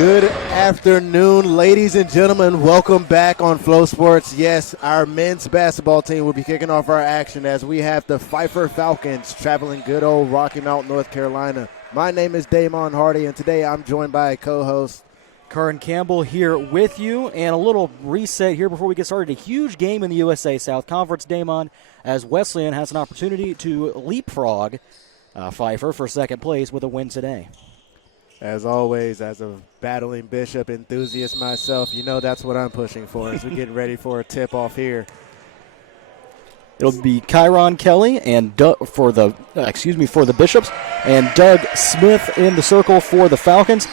Good afternoon, ladies and gentlemen. Welcome back on Flow Sports. Yes, our men's basketball team will be kicking off our action as we have the Pfeiffer Falcons traveling good old Rocky Mount, North Carolina. My name is Damon Hardy, and today I'm joined by a co-host, Curran Campbell, here with you. And a little reset here before we get started. A huge game in the USA South Conference, Damon, as Wesleyan has an opportunity to leapfrog Pfeiffer for second place with a win today. As always, as a battling Bishop enthusiast myself, you know that's what I'm pushing for as we get ready for a tip-off here. It'll be Kyron Kelly and for the Bishops, and Doug Smith in the circle for the Falcons.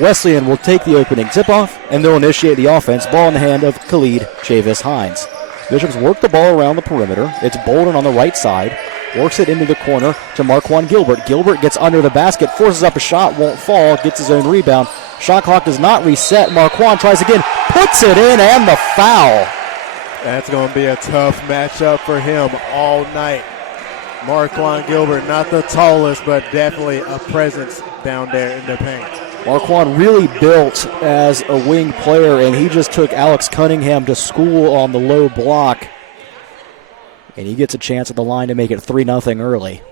Wesleyan will take the opening tip-off, and they'll initiate the offense. Ball in the hand of Khalid Chavis-Hines. Bishops work the ball around the perimeter. It's Bolden on the right side. Works it into the corner to Marquand Gilbert. Gilbert gets under the basket, forces up a shot, won't fall, gets his own rebound. Shot clock does not reset. Marquand tries again, puts it in, and the foul. That's going to be a tough matchup for him all night. Marquand Gilbert, not the tallest, but definitely a presence down there in the paint. Marquand really built as a wing player, and he just took Alex Cunningham to school on the low block. And he gets a chance at the line to make it 3-0 early.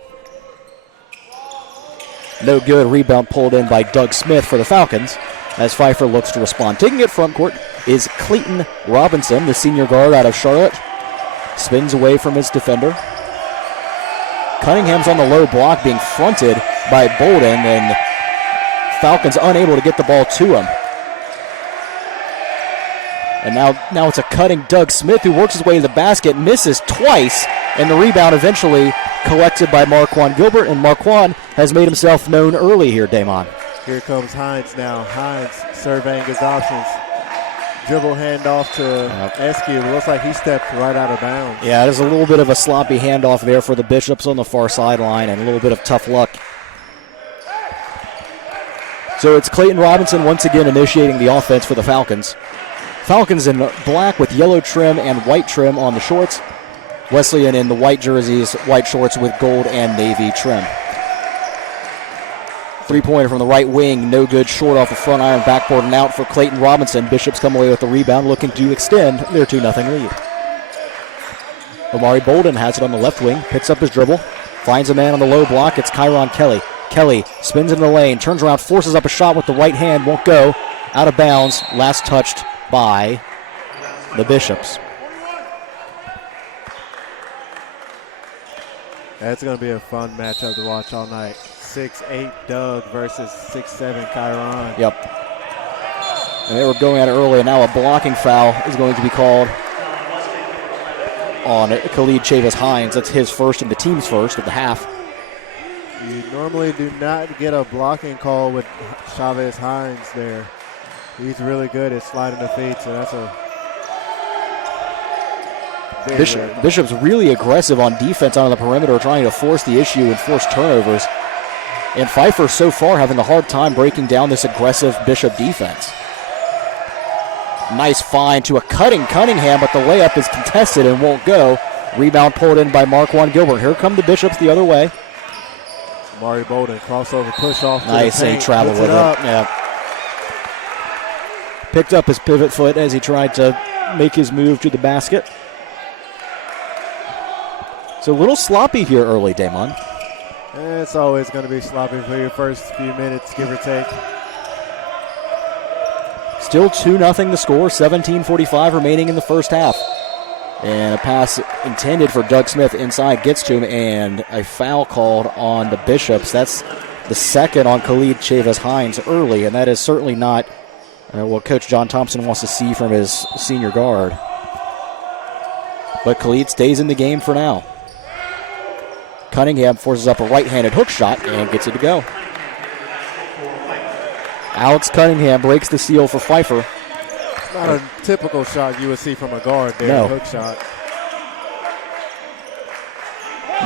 No good. Rebound pulled in by Doug Smith for the Falcons as Pfeiffer looks to respond. Taking it front court is Clayton Robinson, the senior guard out of Charlotte. Spins away from his defender. Cunningham's on the low block being fronted by Bolden, and Falcons unable to get the ball to him. And now it's a cutting Doug Smith who works his way to the basket, misses twice, and the rebound eventually collected by Marquand Gilbert, and Marquand has made himself known early here, Damon. Here comes Hines now. Hines surveying his options. Dribble handoff to Eskew. Looks like he stepped right out of bounds. Yeah, there's a little bit of a sloppy handoff there for the Bishops on the far sideline and a little bit of tough luck. So it's Clayton Robinson once again initiating the offense for the Falcons. Falcons in black with yellow trim and white trim on the shorts. Wesleyan in the white jerseys, white shorts with gold and navy trim. Three-pointer from the right wing, no good, short off the front iron, backboard and out for Clayton Robinson. Bishops come away with the rebound, looking to extend their 2-0 lead. Omari Bolden has it on the left wing, picks up his dribble, finds a man on the low block. It's Kyron Kelly. Kelly spins in the lane, turns around, forces up a shot with the right hand, won't go. Out of bounds, last touched by the Bishops. That's going to be a fun matchup to watch all night. 6'8" Doug versus 6'7" Kyron. Yep. And they were going at it early, and now a blocking foul is going to be called on Khalid Chavis-Hines. That's his first and the team's first of the half. You normally do not get a blocking call with Chavis-Hines there. He's really good at sliding the feet, so that's a Bishop's really aggressive on defense on the perimeter, trying to force the issue and force turnovers. And Pfeiffer so far having a hard time breaking down this aggressive Bishop defense. Nice find to a cutting Cunningham, but the layup is contested and won't go. Rebound pulled in by Marquand Gilbert. Here come the Bishops the other way. Mari Bolden, crossover, push off. Nice, and he traveled with it. Yeah. Picked up his pivot foot as he tried to make his move to the basket. So a little sloppy here early, Damon. It's always going to be sloppy for your first few minutes, give or take. Still 2-0 the score, 17:45 remaining in the first half. And a pass intended for Doug Smith inside gets to him, and a foul called on the Bishops. That's the second on Khalid Chavis-Hines early, and that is certainly not what Coach John Thompson wants to see from his senior guard. But Khalid stays in the game for now. Cunningham forces up a right-handed hook shot and gets it to go. Alex Cunningham breaks the seal for Pfeiffer. Not a typical shot you would see from a guard there, no. Hook shot.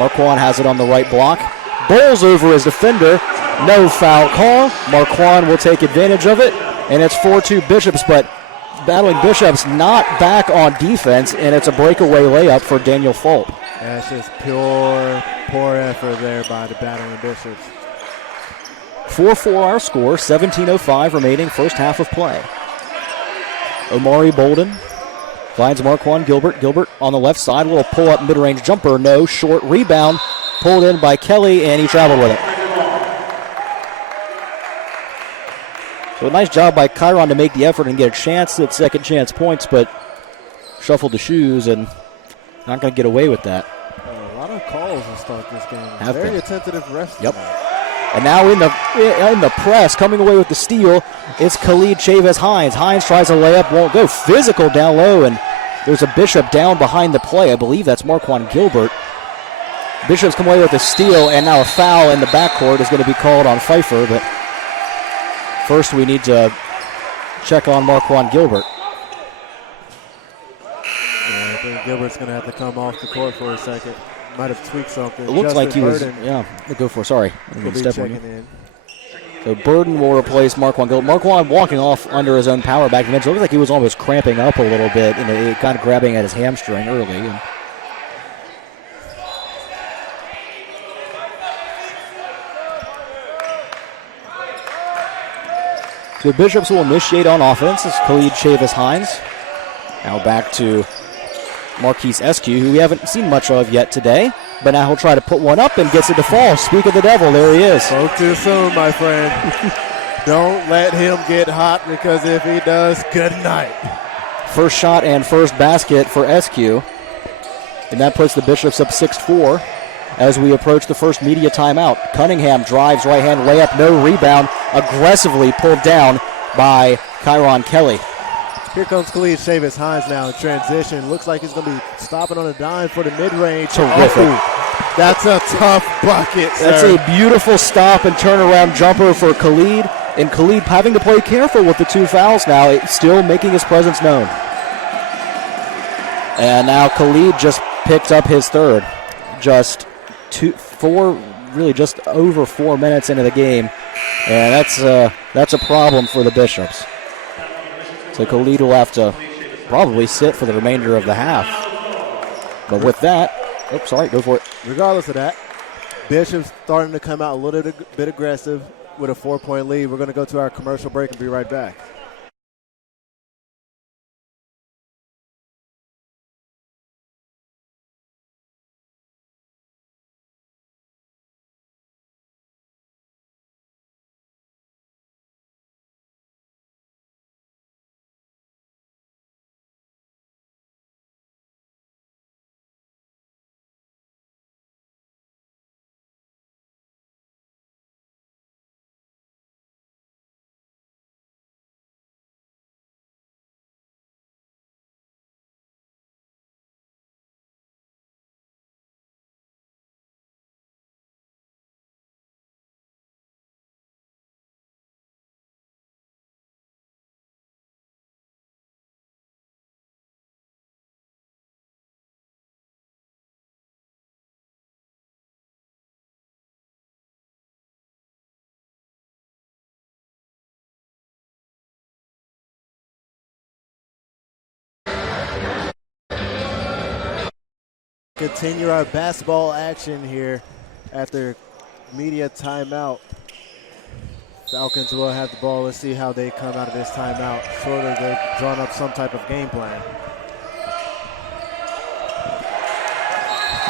Marquand has it on the right block. Bowls over his defender. No foul call. Marquand will take advantage of it, and it's 4-2 Bishops, but battling Bishops not back on defense, and it's a breakaway layup for Daniel Fulp. That's just poor effort there by the battling Bishops. 4-4 our score, 17:05 remaining, first half of play. Omari Bolden finds Marquand Gilbert. Gilbert on the left side, a little pull-up mid-range jumper, no, short rebound, pulled in by Kelly, and he traveled with it. So a nice job by Chiron to make the effort and get a chance at second chance points, but shuffled the shoes and not going to get away with that. A lot of calls to start this game. Have Very been. attentive refs. Yep. tonight. And now in the press, coming away with the steal, it's Khalid Chavez-Hines. Hines tries a layup, won't go. Physical down low, and there's a Bishop down behind the play. I believe that's Marquand Gilbert. Bishop's come away with a steal, and now a foul in the backcourt is going to be called on Pfeiffer. But first we need to check on Marquand Gilbert. Yeah, I think Gilbert's going to have to come off the court for a second. Might have tweaked something. It looks Justin like he was, Burden go for it. Sorry. will be Step on checking you. in. So Burden will replace Marquand Gilbert. Marquand walking off under his own power back to the bench. It looked like he was almost cramping up a little bit and kind of grabbing at his hamstring early. And so Bishops will initiate on offense. It's Khalid Chavez-Hines. Now back to Marquise Eskew, who we haven't seen much of yet today. But now he'll try to put one up and gets it to fall. Speak of the devil, there he is. Spoke too soon, my friend. Don't let him get hot, because if he does, good night. First shot and first basket for Eskew. And that puts the Bishops up 6-4 as we approach the first media timeout. Cunningham drives, right hand layup, no rebound. Aggressively pulled down by Chiron Kelly. Here comes Khalid Chavez-Hines now in transition. Looks like he's going to be stopping on a dime for the mid-range. Terrific. Oh, that's a tough bucket, That's sir. a beautiful stop and turnaround jumper for Khalid. And Khalid having to play careful with the two fouls now, still making his presence known. And now Khalid just picked up his third. Just over 4 minutes into the game. And that's a problem for the Bishops. So Khalid will have to probably sit for the remainder of the half. But with that, go for it. Regardless of that, Bishop's starting to come out a little bit aggressive with a 4-point lead. We're going to go to our commercial break and be right back. Continue our basketball action here after media timeout. Falcons will have the ball. Let's see how they come out of this timeout. Surely they've drawn up some type of game plan.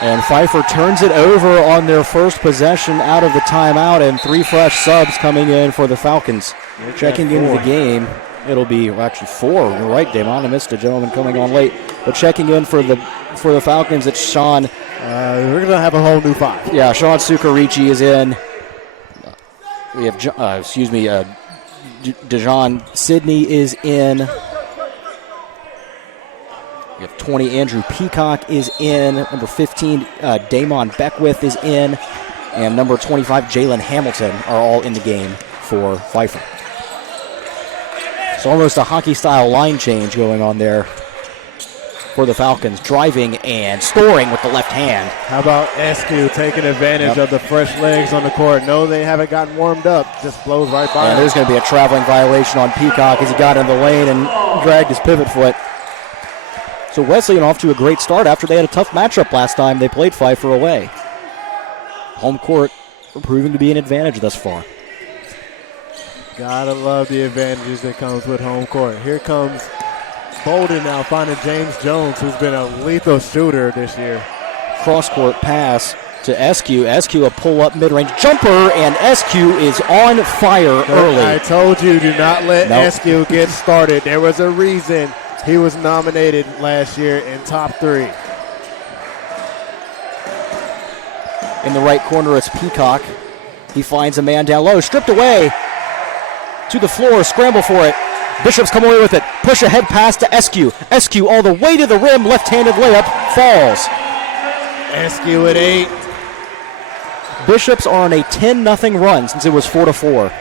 And Pfeiffer turns it over on their first possession out of the timeout, and 3 fresh subs coming in for the Falcons. Checking into the game, it'll be actually 4. You're right, Damon. I missed a gentleman coming on late. But checking in for the Falcons, it's Sean. We're going to have a whole new 5. Yeah, Sean Sucarici is in. We have, Dejon Sidney is in. We have 20, Andrew Peacock is in. Number 15, Damon Beckwith is in. And number 25, Jalen Hamilton are all in the game for Pfeiffer. It's almost a hockey-style line change going on there for the Falcons, driving and scoring with the left hand. How about Eskew taking advantage of the fresh legs on the court? No, they haven't gotten warmed up. Just blows right by And him. there's going to be a traveling violation on Peacock as he got in the lane and dragged his pivot foot. So Wesleyan off to a great start after they had a tough matchup last time they played Pfeiffer away. Home court proving to be an advantage thus far. Gotta love the advantages that comes with home court. Here comes Bolden now finding James Jones, who's been a lethal shooter this year. Cross-court pass to Eskew. Eskew a pull-up mid-range jumper, and Eskew is on fire early. I told you, do not let Eskew get started. There was a reason he was nominated last year in top 3. In the right corner, it's Peacock. He finds a man down low, stripped away to the floor, scramble for it. Bishops come away with it. Push ahead pass to Eskew. Eskew all the way to the rim, left-handed layup, falls. Eskew at 8. Bishops are on a 10-0 run since it was 4-4.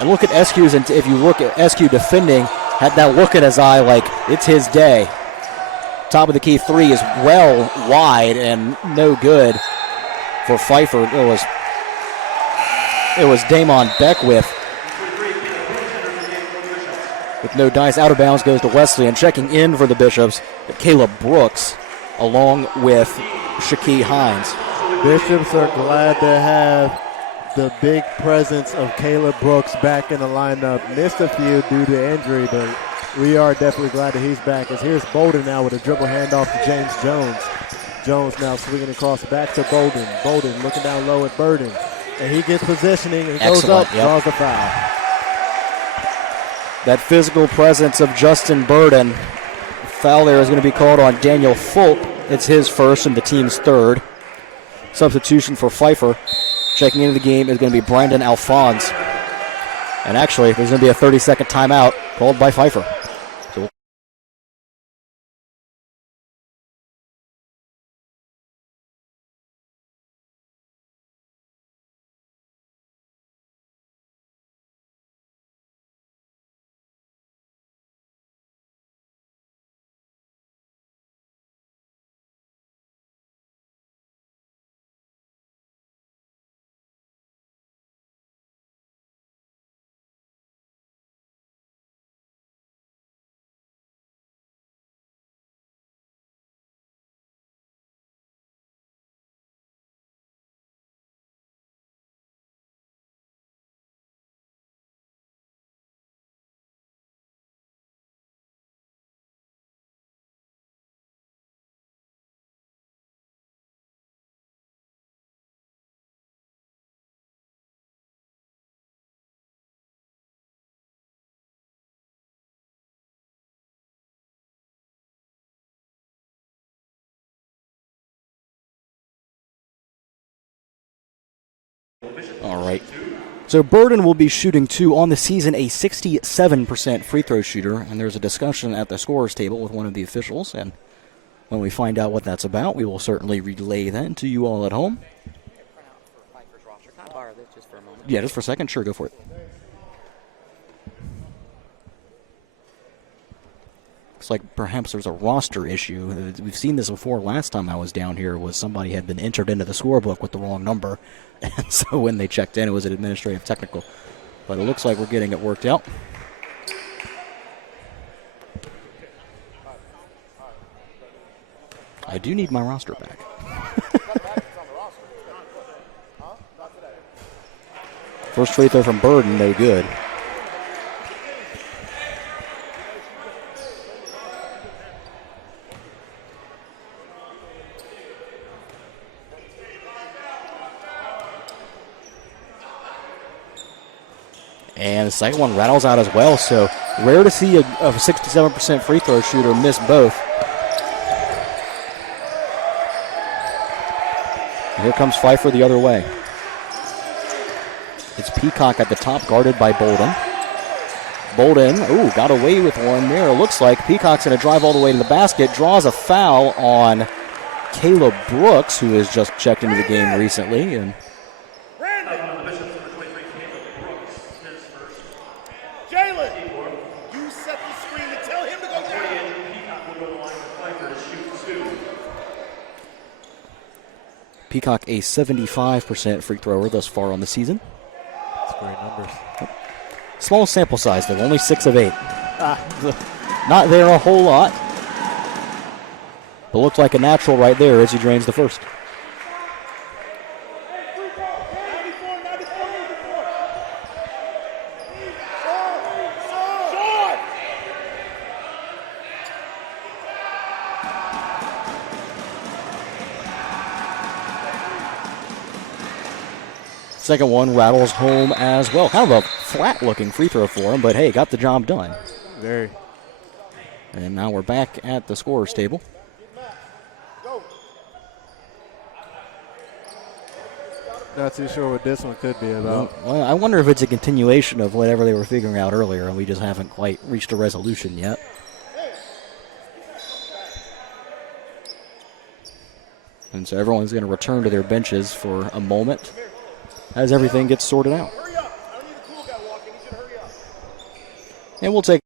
And look at Eskew's, and if you look at Eskew defending, had that look in his eye like it's his day. Top of the key 3 is well wide and no good for Pfeiffer. It was Damon Beckwith with no dice. Out of bounds goes to Wesleyan. Checking in for the Bishops, Caleb Brooks, along with Shaquille Hines. Bishops are glad to have the big presence of Caleb Brooks back in the lineup. Missed a few due to injury, but we are definitely glad that he's back. As here's Bolden now with a dribble handoff to James Jones. Jones now swinging across back to Bolden. Bolden looking down low at Burden. And he gets positioning and goes up, draws the foul. That physical presence of Justin Burden. Foul there is going to be called on Daniel Fulp. It's his first and the team's third. Substitution for Pfeiffer. Checking into the game is going to be Brandon Alphonse. And actually, there's going to be a 30-second timeout called by Pfeiffer. So all right. So Burden will be shooting 2 on the season, a 67% free throw shooter, and there's a discussion at the scorer's table with one of the officials, and when we find out what that's about, we will certainly relay that to you all at home. Can I borrow this just for a moment? Yeah, just for a second. Sure, go for it. Looks like perhaps there's a roster issue. We've seen this before. Last time I was down here was somebody had been entered into the scorebook with the wrong number. And so when they checked in, it was an administrative technical. But it looks like we're getting it worked out. I do need my roster back. First free throw from Burden, no good. And the second one rattles out as well, so rare to see a 67% free throw shooter miss both. And here comes Pfeiffer the other way. It's Peacock at the top, guarded by Bolden. Bolden, got away with one there. It looks like Peacock's going to drive all the way to the basket, draws a foul on Caleb Brooks, who has just checked into the game recently. And Peacock, a 75% free thrower thus far on the season. That's great numbers. Small sample size, though, only 6 of 8. Not there a whole lot. But looked like a natural right there as he drains the first. Second one rattles home as well. Kind of a flat-looking free throw for him, but hey, got the job done. Very. And now we're back at the scorer's table. Not too sure what this one could be about. Well, I wonder if it's a continuation of whatever they were figuring out earlier, and we just haven't quite reached a resolution yet. And so everyone's going to return to their benches for a moment as everything gets sorted out. And we'll take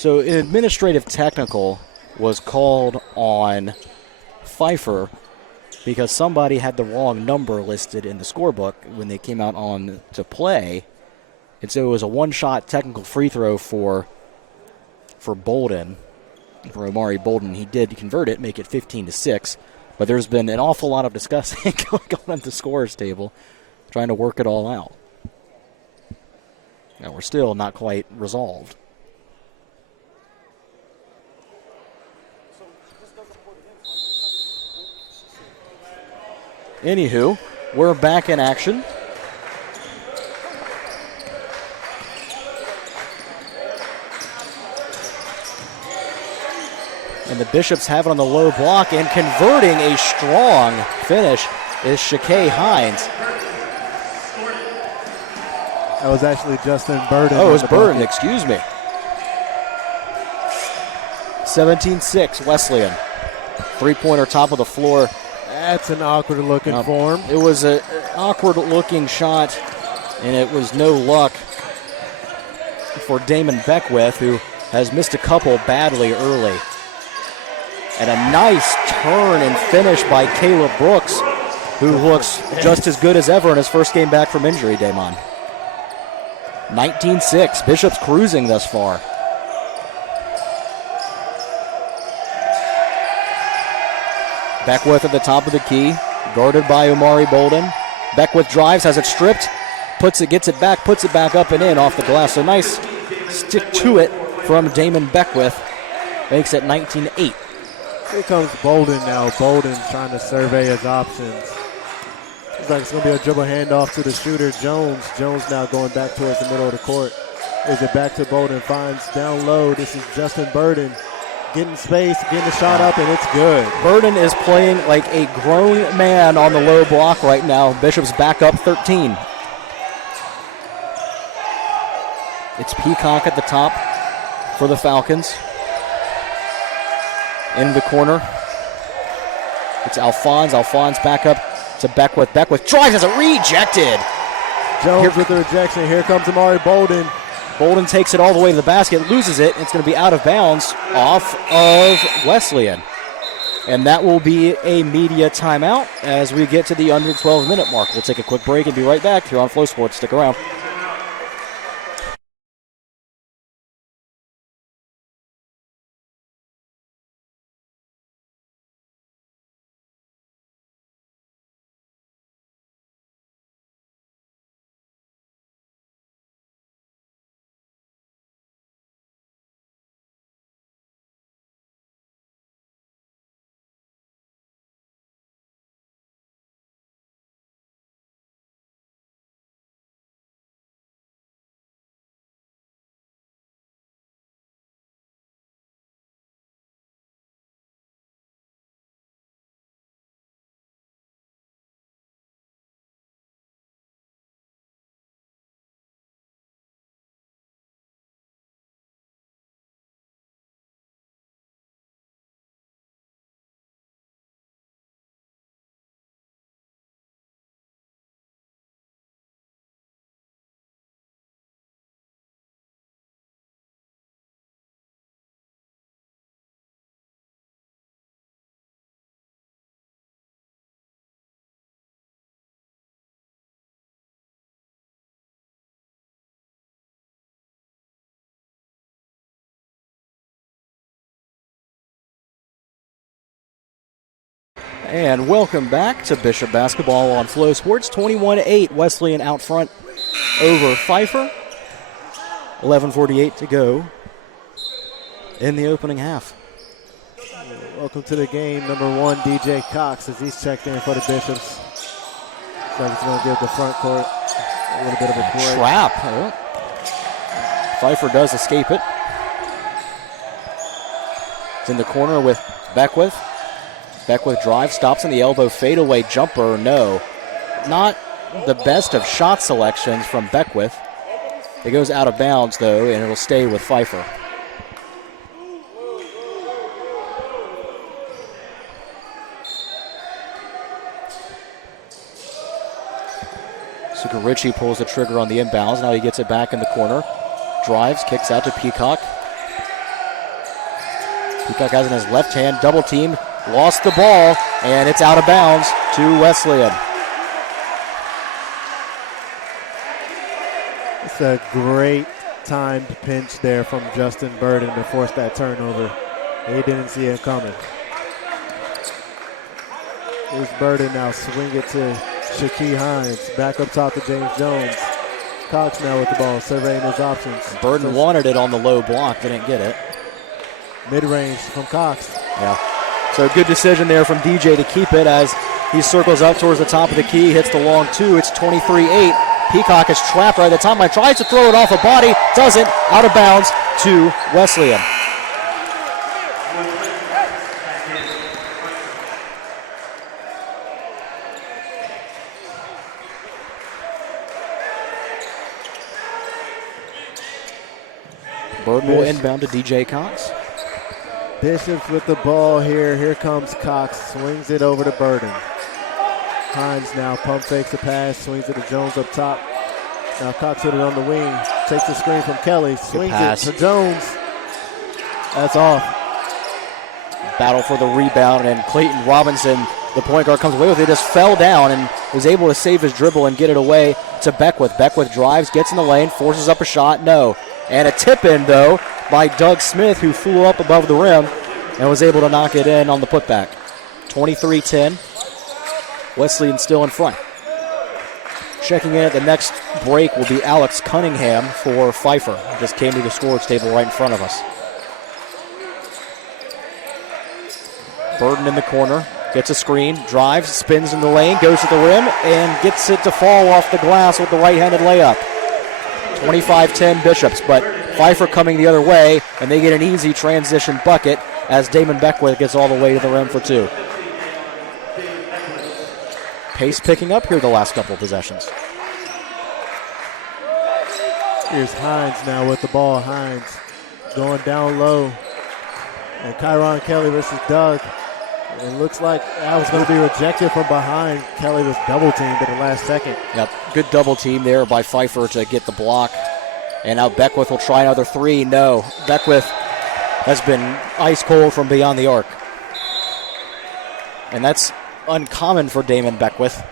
So an administrative technical was called on Pfeiffer because somebody had the wrong number listed in the scorebook when they came out on to play. And so it was a one-shot technical free throw for Bolden, for Omari Bolden. He did convert it, make it 15-6. But there's been an awful lot of discussing going on at the scorer's table, trying to work it all out. Now we're still not quite resolved. Anywho, we're back in action. And the Bishops have it on the low block, and converting a strong finish is Shakay Hines. That was actually Justin Burden. Oh, it was Burden, excuse me. 17-6, Wesleyan. Three-pointer top of the floor. That's an awkward-looking form. It was an awkward-looking shot, and it was no luck for Damon Beckwith, who has missed a couple badly early. And a nice turn and finish by Caleb Brooks, who looks just as good as ever in his first game back from injury, Damon. 19-6, Bishops cruising thus far. Beckwith at the top of the key, guarded by Omari Bolden. Beckwith drives, has it stripped, gets it back, puts it back up and in off the glass. So nice stick to it from Damon Beckwith. Makes it 19-8. Here comes Bolden now. Bolden trying to survey his options. Looks like it's going to be a dribble handoff to the shooter, Jones. Jones now going back towards the middle of the court. Is it back to Bolden? Finds down low. This is Justin Burden. Getting space, getting the shot up, and it's good. Burden is playing like a grown man on the low block right now. Bishop's back up 13. It's Peacock at the top for the Falcons. In the corner. It's Alphonse. Alphonse back up to Beckwith. Beckwith drives, has it rejected. Jones with the rejection. Here comes Omari Bolden. Bolden takes it all the way to the basket, loses it. It's going to be out of bounds off of Wesleyan. And that will be a media timeout as we get to the under 12-minute mark. We'll take a quick break and be right back here on Flow Sports. Stick around. And welcome back to Bishop basketball on Flow Sports. 21-8, Wesleyan out front over Pfeiffer. 11:48 to go in the opening half. Welcome to the game, number 1, DJ Cox, as he's checked in for the Bishops. So he's going to give the front court a little bit of a break. Trap. Oh. Pfeiffer does escape it. It's in the corner with Beckwith. Beckwith drives, stops in the elbow, fadeaway jumper, no. Not the best of shot selections from Beckwith. It goes out of bounds, though, and it'll stay with Pfeiffer. Ritchie pulls the trigger on the inbounds. Now he gets it back in the corner. Drives, kicks out to Peacock. Peacock has in his left hand, double team, lost the ball, and it's out of bounds to Wesleyan. It's a great timed pinch there from Justin Burden to force that turnover. He didn't see it coming. Here's Burden now, swing it to Shaquille Hines, back up top to James Jones. Cox now with the ball, surveying his options. Burden wanted it on the low block, didn't get it. Mid-range from Cox. Yeah. So good decision there from DJ to keep it as he circles up towards the top of the key, hits the long two. It's 23-8. Peacock is trapped right at the time. Tries to throw it off a body, doesn't. Out of bounds to Wesleyan. Burden will inbound to DJ Cox. Bishops with the ball here. Here comes Cox. Swings it over to Burden. Hines now pump fakes the pass. Swings it to Jones up top. Now Cox hit it on the wing. Takes the screen from Kelly. Swings it to Jones. That's off. Battle for the rebound, and Clayton Robinson, the point guard, comes away with it. Just fell down and was able to save his dribble and get it away to Beckwith. Beckwith drives, gets in the lane, forces up a shot. No. And a tip-in, though, by Doug Smith, who flew up above the rim and was able to knock it in on the putback. 23-10. Wesleyan still in front. Checking in at the next break will be Alex Cunningham for Pfeiffer. Just came to the scorer's table right in front of us. Burden in the corner. Gets a screen, drives, spins in the lane, goes to the rim, and gets it to fall off the glass with the right-handed layup. 25-10 Bishops, but Pfeiffer coming the other way, and they get an easy transition bucket as Damon Beckwith gets all the way to the rim for two. Pace picking up here the last couple of possessions. Here's Hines now with the ball. Hines going down low. And Kyron Kelly versus Doug. It looks like that was going to be rejected from behind. Kelly was double teamed at the last second. Yep, good double team there by Pfeiffer to get the block. And now Beckwith will try another three. No, Beckwith has been ice cold from beyond the arc. And that's uncommon for Damon Beckwith,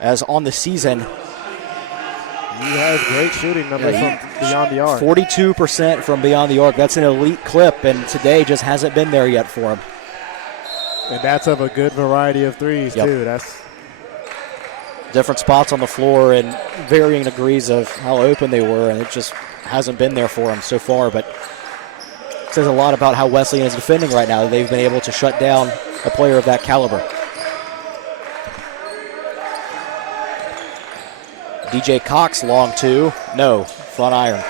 as on the season, he has great shooting numbers from beyond the arc. 42% from beyond the arc. That's an elite clip, and today just hasn't been there yet for him. And that's of a good variety of threes, too. That's different spots on the floor and varying degrees of how open they were, and it just hasn't been there for him so far. But it says a lot about how Wesleyan is defending right now, that they've been able to shut down a player of that caliber. DJ Cox, long two. No, front iron.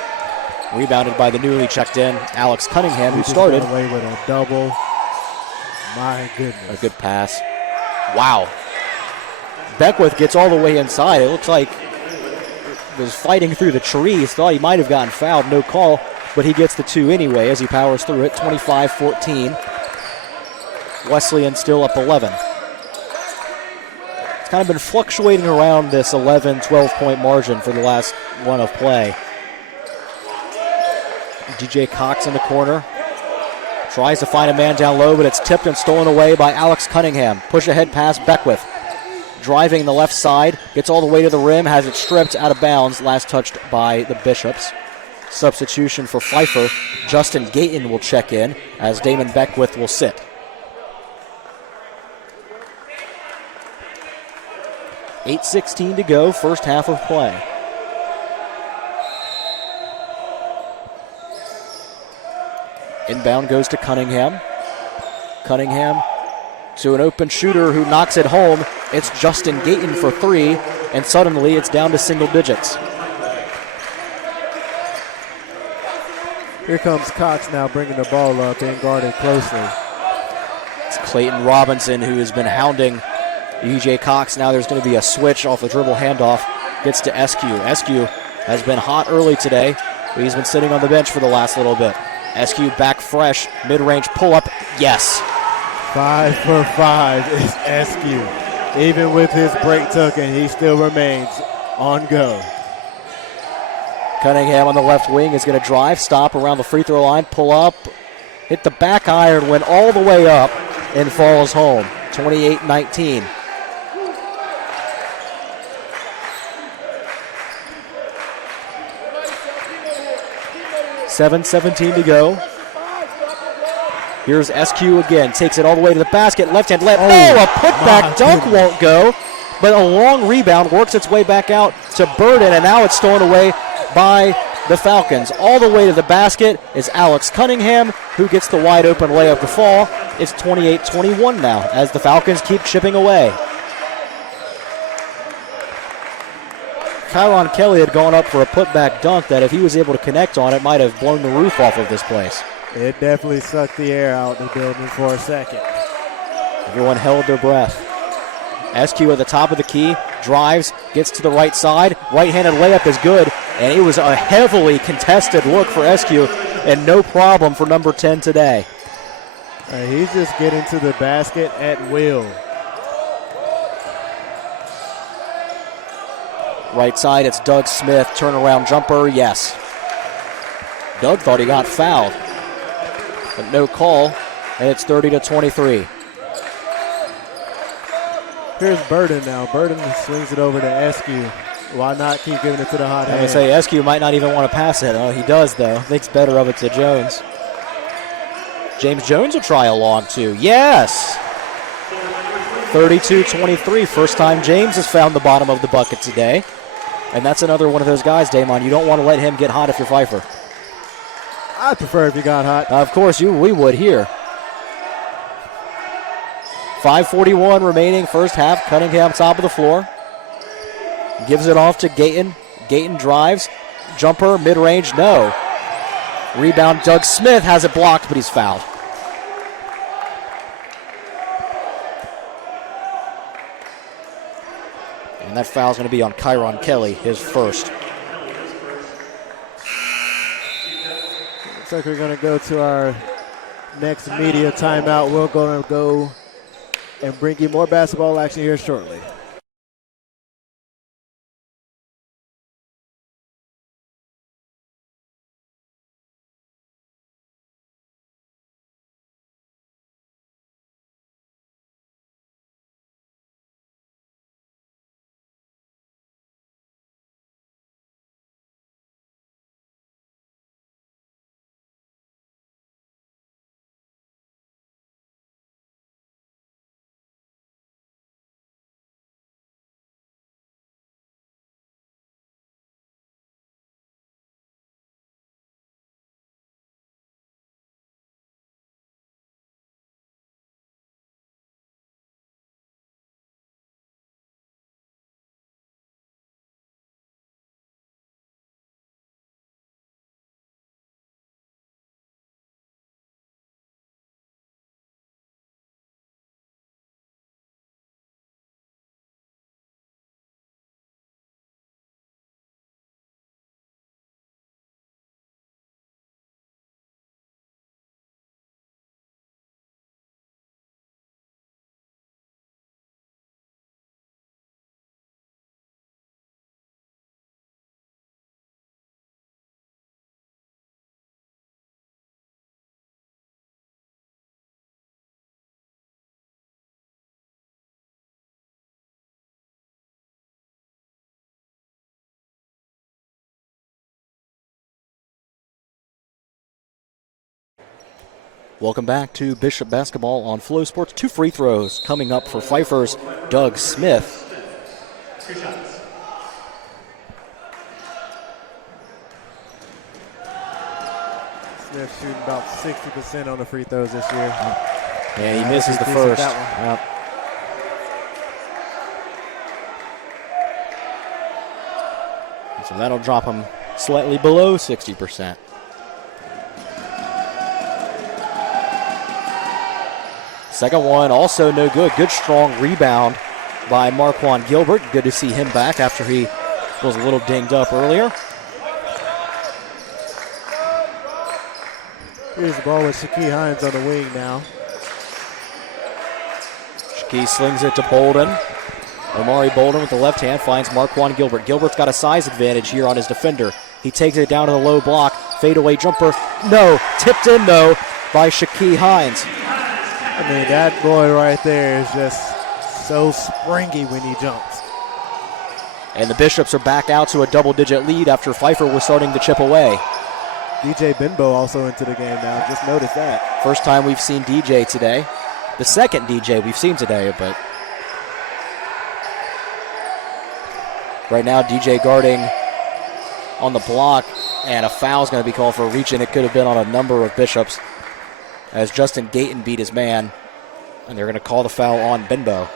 Rebounded by the newly checked in Alex Cunningham, who started. Away with a double. My goodness. A good pass. Wow. Beckwith gets all the way inside. It looks like he was fighting through the trees. Thought he might have gotten fouled. No call, but he gets the two anyway as he powers through it. 25-14. Wesleyan still up 11. It's kind of been fluctuating around this 11, 12-point margin for the last run of play. DJ Cox in the corner. Tries to find a man down low, but it's tipped and stolen away by Alex Cunningham. Push ahead pass, Beckwith. Driving the left side, gets all the way to the rim, has it stripped out of bounds, last touched by the Bishops. Substitution for Pfeiffer. Justin Gayton will check in as Damon Beckwith will sit. 8:16 to go, first half of play. Inbound goes to Cunningham. Cunningham to an open shooter who knocks it home. It's Justin Gayton for three, and suddenly it's down to single digits. Here comes Cox now bringing the ball up and guarded closely. It's Clayton Robinson who has been hounding E.J. Cox. Now there's going to be a switch off the dribble handoff. Gets to Eskew. Eskew has been hot early today, but he's been sitting on the bench for the last little bit. Eskew back fresh, mid-range pull-up, yes. 5 for 5 is Eskew. Even with his break taken, he still remains on go. Cunningham on the left wing is going to drive, stop around the free throw line, pull up, hit the back iron, went all the way up, and falls home. 28-19. $7:17 to go. Here's Eskew again. Takes it all the way to the basket. Left hand left. Oh, a putback dunk won't go. But a long rebound works its way back out to Burden, and now it's stolen away by the Falcons. All the way to the basket is Alex Cunningham, who gets the wide open layup to fall. It's 28-21 now as the Falcons keep chipping away. Kyron Kelly had gone up for a putback dunk that if he was able to connect on it might have blown the roof off of this place. It definitely sucked the air out of the building for a second. Everyone held their breath. Eskew at the top of the key, drives, gets to the right side. Right-handed layup is good, and it was a heavily contested look for Eskew, and no problem for number 10 today. He's just getting to the basket at will. Right side, it's Doug Smith. Turnaround jumper, yes. Doug thought he got fouled, but no call, and it's 30-23. Here's Burden now. Burden swings it over to Eskew. Why not keep giving it to the hot hand? I say Eskew might not even want to pass it. Oh, he does, though. Thinks better of it to Jones. James Jones will try a long two. Yes! 32-23. First time James has found the bottom of the bucket today. And that's another one of those guys, Damon. You don't want to let him get hot if you're Pfeiffer. I'd prefer if he got hot. Of course, we would here. 5:41 remaining, first half. Cunningham top of the floor. Gives it off to Gayton. Gayton drives. Jumper, mid-range, no. Rebound, Doug Smith has it blocked, but he's fouled. And that foul's going to be on Kyron Kelly, his first. Looks like we're going to go to our next media timeout. We're going to go and bring you more basketball action here shortly. Welcome back to Bishop Basketball on Flow Sports. 2 free throws coming up for Pfeiffer's Doug Smith. Smith shooting about 60% on the free throws this year. And he misses the first. That one. Yep. So that'll drop him slightly below 60%. Second one also no good. Good strong rebound by Marquand Gilbert. Good to see him back after he was a little dinged up earlier. Here's the ball with Shaquille Hines on the wing now. Shaquille slings it to Bolden. Omari Bolden with the left hand finds Marquand Gilbert. Gilbert's got a size advantage here on his defender. He takes it down to the low block. Fadeaway jumper. No. Tipped in, though, by Shaquille Hines. I mean, that boy right there is just so springy when he jumps. And the Bishops are back out to a double-digit lead after Pfeiffer was starting to chip away. DJ Benbow also into the game now. Just noticed that. First time we've seen DJ today. The second DJ we've seen today, but right now DJ guarding on the block, and a foul's going to be called for reaching. It could have been on a number of Bishops as Justin Gayton beat his man, and they're going to call the foul on Benbow.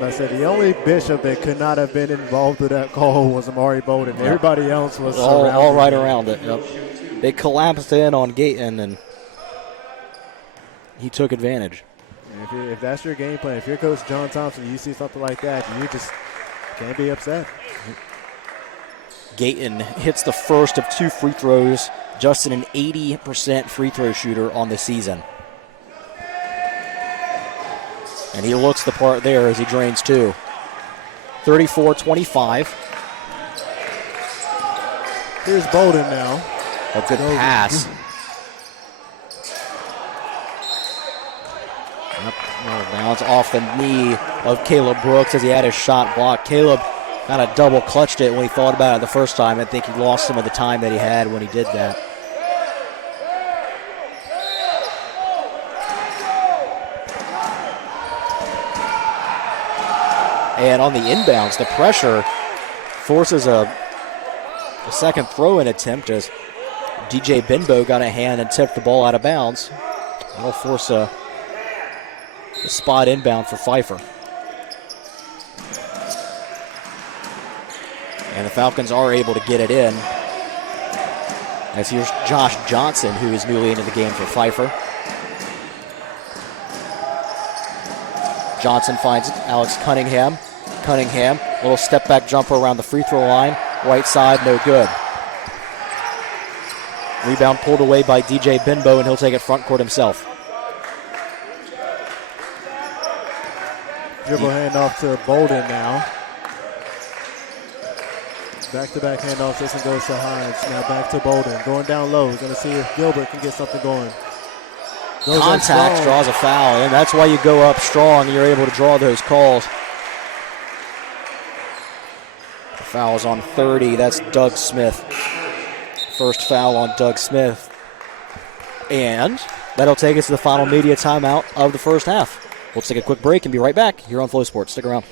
I said the only Bishop that could not have been involved with that call was Amari Bolden. Yep. Everybody else was all right around it. Yep. They collapsed in on Gayton, and he took advantage. If that's your game plan, if you're Coach John Thompson, you see something like that, you just can't be upset. Gayton hits the first of 2 free throws. Justin, an 80% free throw shooter on the season. And he looks the part there as he drains 2. 34-25. Here's Bolden now. A good pass. Now it's off the knee of Caleb Brooks as he had his shot blocked. Caleb kind of double clutched it when he thought about it the first time. I think he lost some of the time that he had when he did that. And on the inbounds, the pressure forces a second throw-in attempt as DJ Benbow got a hand and tipped the ball out of bounds. That'll force a spot inbound for Pfeiffer. And the Falcons are able to get it in. As here's Josh Johnson, who is newly into the game for Pfeiffer. Johnson finds Alex Cunningham. Cunningham, little step back jumper around the free throw line. Right side, no good. Rebound pulled away by DJ Benbow, and he'll take it front court himself. Dribble handoff to Bolden now. Back-to-back handoff. This one goes to Hines. Now back to Bolden. Going down low. We're going to see if Gilbert can get something going. Contact draws a foul, and that's why you go up strong and you're able to draw those calls. The foul's on 30. That's Doug Smith. First foul on Doug Smith. And that'll take us to the final media timeout of the first half. We'll take a quick break and be right back here on Flow Sports. Stick around.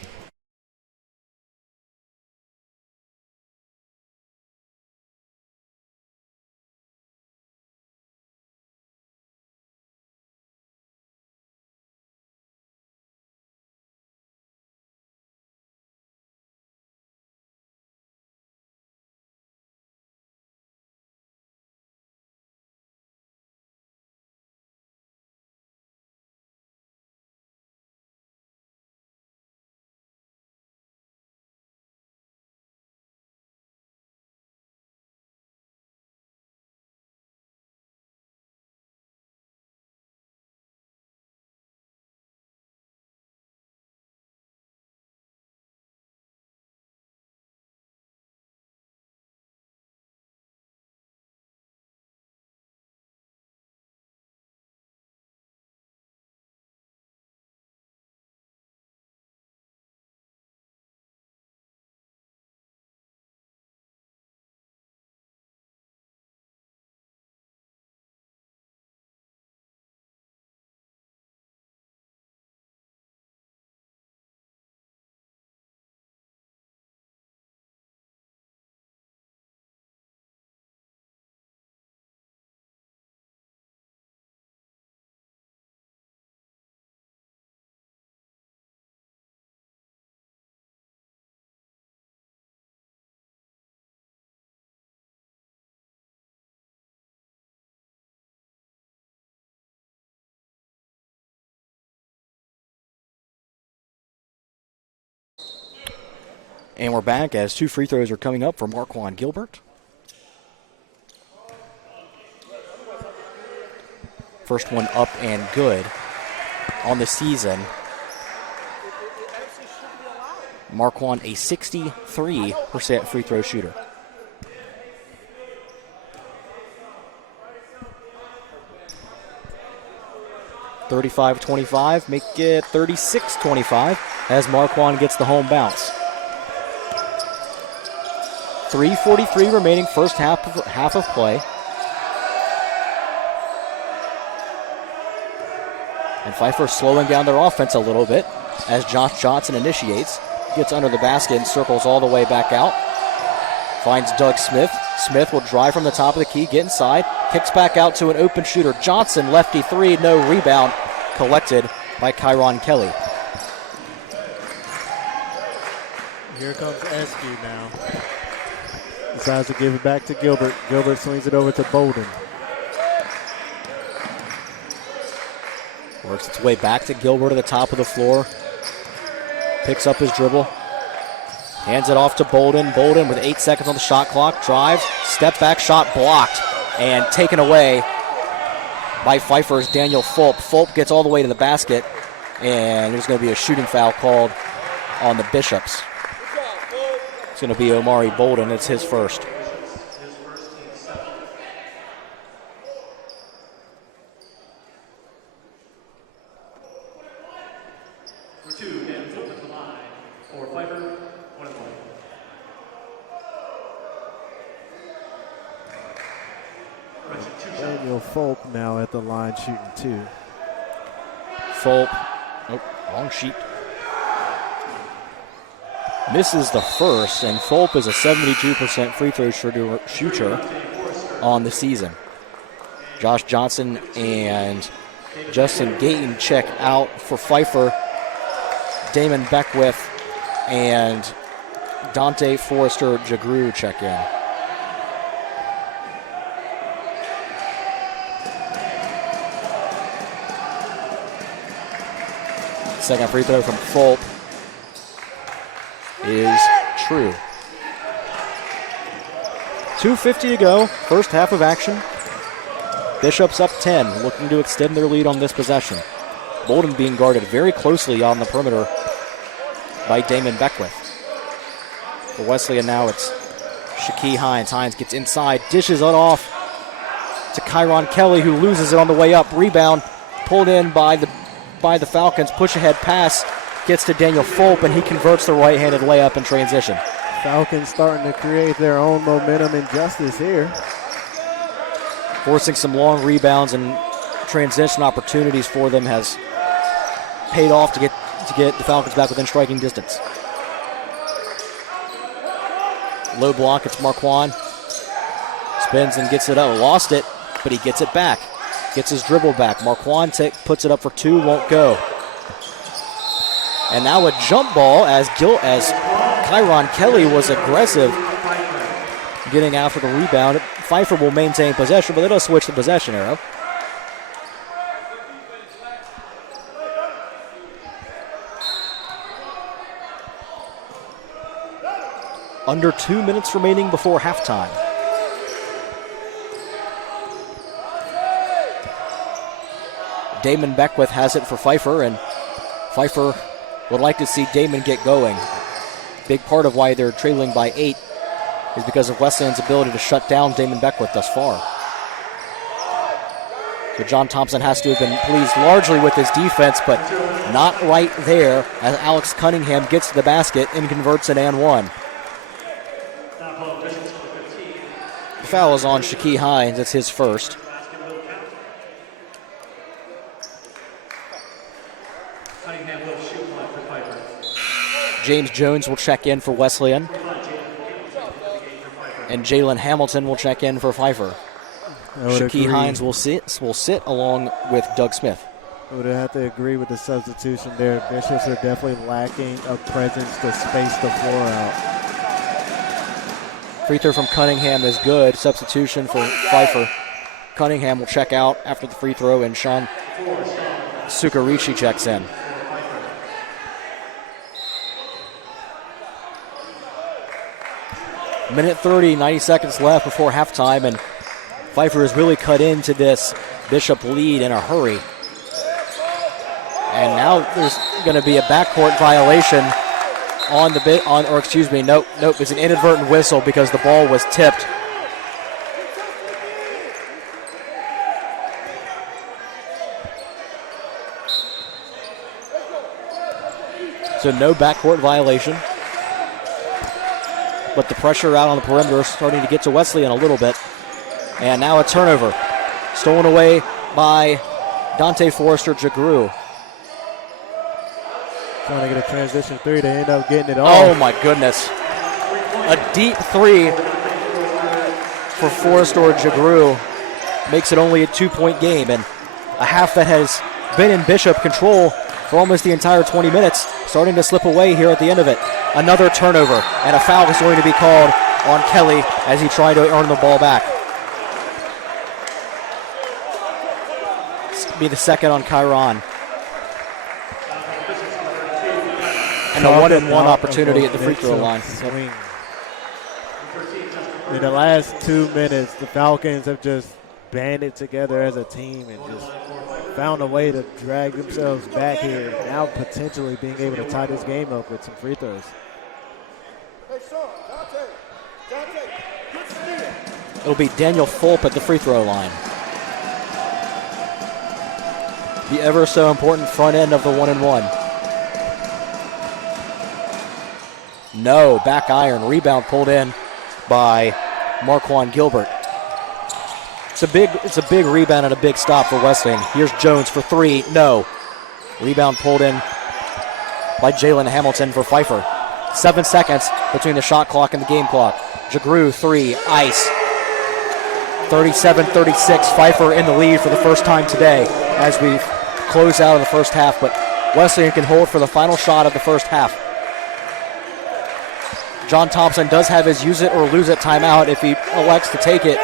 And we're back as 2 free throws are coming up for Marquand Gilbert. First one up and good on the season. Marquand, a 63% free throw shooter. (35-25), make it 36-25 as Marquand gets the home bounce. 3:43 remaining, first half of play. And Pfeiffer slowing down their offense a little bit as Josh Johnson initiates. Gets under the basket and circles all the way back out. Finds Doug Smith. Smith will drive from the top of the key, get inside, kicks back out to an open shooter. Johnson, lefty three, no rebound. Collected by Kyron Kelly. Here comes Eskew now. Decides to give it back to Gilbert. Gilbert swings it over to Bolden. Works its way back to Gilbert at the top of the floor. Picks up his dribble. Hands it off to Bolden. Bolden with 8 seconds on the shot clock. Drives. Step back shot blocked. And taken away by Pfeiffer's Daniel Fulp. Fulp gets all the way to the basket. And there's going to be a shooting foul called on the Bishops. It's going to be Omari Bolden. It's his first. Daniel Fulp now at the line shooting 2. Fulp, nope, wrong sheet. Misses the first, and Fulp is a 72% free throw shooter on the season. Josh Johnson and Justin Gayton check out for Pfeiffer. Damon Beckwith and Dante Forrester Jagru check in. Second free throw from Fulp is true. 2:50 to go, first half of action. Bishops up 10, looking to extend their lead on this possession. Bolden being guarded very closely on the perimeter by Damon Beckwith. For Wesleyan now it's Shaquille Hines. Hines gets inside, dishes it off to Kyron Kelly, who loses it on the way up. Rebound pulled in by the Falcons. Push ahead pass gets to Daniel Fulp, and he converts the right-handed layup in transition. Falcons starting to create their own momentum and justice here. Forcing some long rebounds and transition opportunities for them has paid off to get the Falcons back within striking distance. Low block, it's Marquand. Spins and gets it up. Lost it, but he gets it back. Gets his dribble back. Marquand puts it up for 2, won't go. And now a jump ball as Kyron Kelly was aggressive getting after the rebound. Pfeiffer will maintain possession, but it'll switch the possession arrow. Under 2 minutes remaining before halftime. Damon Beckwith has it for Pfeiffer, and Pfeiffer would like to see Damon get going. Big part of why they're trailing by 8 is because of Wesleyan's ability to shut down Damon Beckwith thus far. So John Thompson has to have been pleased largely with his defense, but not right there as Alex Cunningham gets to the basket and converts an and one. The foul is on Shaquille Hines. It's his first. James Jones will check in for Wesleyan. And Jalen Hamilton will check in for Pfeiffer. Shaquille Hines will sit along with Doug Smith. I would have to agree with the substitution there. Bishops are definitely lacking a presence to space the floor out. Free throw from Cunningham is good. Substitution for Pfeiffer. Cunningham will check out after the free throw, and Sean Sukarichi checks in. Minute 30, 90 seconds left before halftime, and Pfeiffer has really cut into this Bishop lead in a hurry. And now there's going to be a backcourt violation on the bit on, or excuse me, nope, it's an inadvertent whistle because the ball was tipped. So no backcourt violation. But the pressure out on the perimeter is starting to get to Wesleyan a little bit. And now a turnover. Stolen away by Dante Forrester Jagru. Trying to get a transition three. They end up getting it off. Oh, my goodness. A deep three for Forrester Jagru makes it only a 2-point game. And a half that has been in Bishop control for almost the entire 20 minutes, starting to slip away here at the end of it. Another turnover, and a foul is going to be called on Kelly as he tried to earn the ball back. This will be the second on Chiron. And a one-and-one opportunity at the free throw line. Swing. In the last 2 minutes, the Falcons have just banded together as a team and just found a way to drag themselves back here, now potentially being able to tie this game up with some free throws. It'll be Daniel Fulp at the free throw line. The ever so important front end of the 1-and-1. No, back iron, rebound pulled in by Marquand Gilbert. It's a big rebound and a big stop for Wesleyan. Here's Jones for three. No. Rebound pulled in by Jalen Hamilton for Pfeiffer. 7 seconds between the shot clock and the game clock. Jagru, three, ice. 37-36, Pfeiffer in the lead for the first time today as we close out of the first half, but Wesleyan can hold for the final shot of the first half. John Thompson does have his use it or lose it timeout if he elects to take it,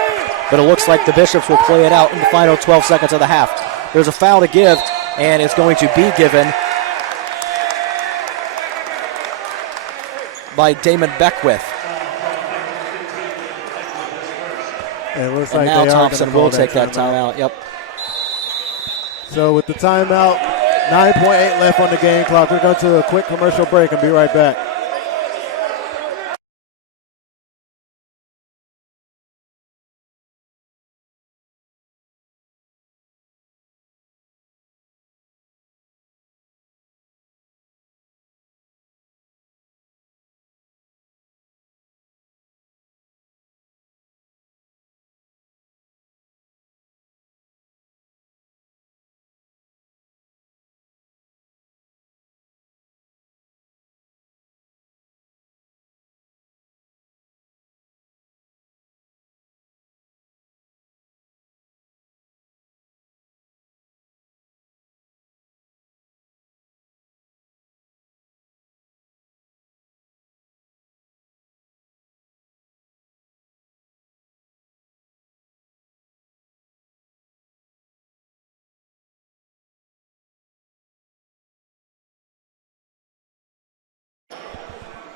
but it looks like the Bishops will play it out in the final 12 seconds of the half. There's a foul to give, and it's going to be given by Damon Beckwith. It looks And like now they Thompson will take that timeout. timeout. Yep. So with the timeout, 9.8 left on the game clock. We're going to a quick commercial break and be right back.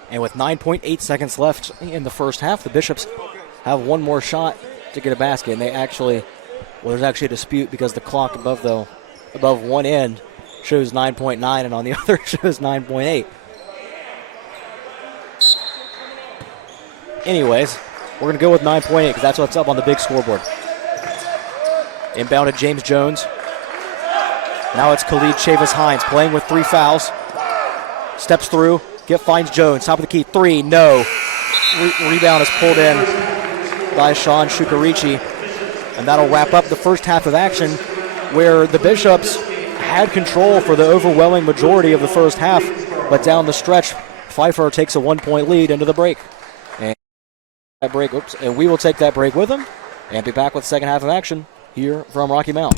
And with 9.8 seconds left in the first half, the Bishops have one more shot to get a basket. And they actually, well, there's actually a dispute because the clock above one end shows 9.9 and on the other shows 9.8. Anyways, we're going to go with 9.8 because that's what's up on the big scoreboard. Inbound to James Jones. Now it's Khalid Chavis-Hines playing with 3 fouls. Steps through. Finds Jones, top of the key, three, no. Rebound is pulled in by Sean Shukarichi. And that'll wrap up the first half of action where the Bishops had control for the overwhelming majority of the first half. But down the stretch, Pfeiffer takes a 1-point lead into the break. And we will take that break with them and be back with the second half of action here from Rocky Mount.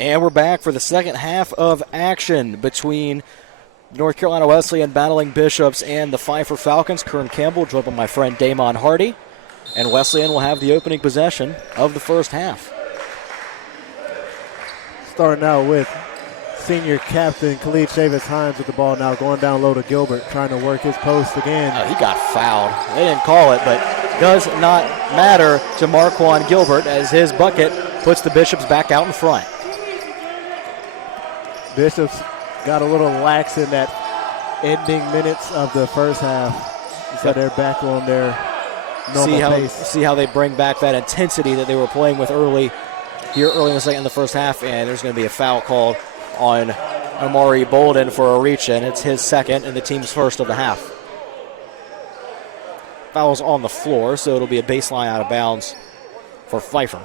And we're back for the second half of action between North Carolina Wesleyan battling Bishops and the Pfeiffer Falcons. Kern Campbell joined by my friend Damon Hardy. And Wesleyan will have the opening possession of the first half. Starting out with senior captain Khalid Chavis-Hines with the ball now, going down low to Gilbert, trying to work his post again. He got fouled. They didn't call it, but does not matter to Marquand Gilbert as his bucket puts the Bishops back out in front. Bishops got a little lax in that ending minutes of the first half, so they're back on their normal pace. See how they bring back that intensity that they were playing with early in the first half, and there's going to be a foul called on Amari Bolden for a reach, and it's his second and the team's first of the half. Foul's on the floor, so it'll be a baseline out of bounds for Pfeiffer.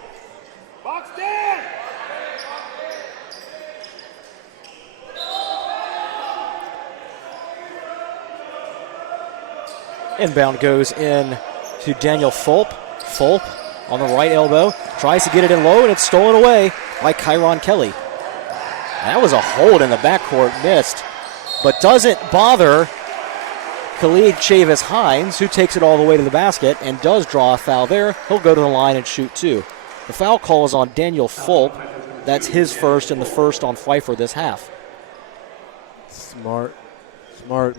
Inbound goes in to Daniel Fulp. Fulp on the right elbow, tries to get it in low, and it's stolen away by Kyron Kelly. That was a hold in the backcourt, missed, but doesn't bother Khalid Chavis-Hines, who takes it all the way to the basket and does draw a foul there. He'll go to the line and shoot two. The foul call is on Daniel Fulp. That's his first and the first on Pfeiffer this half. Smart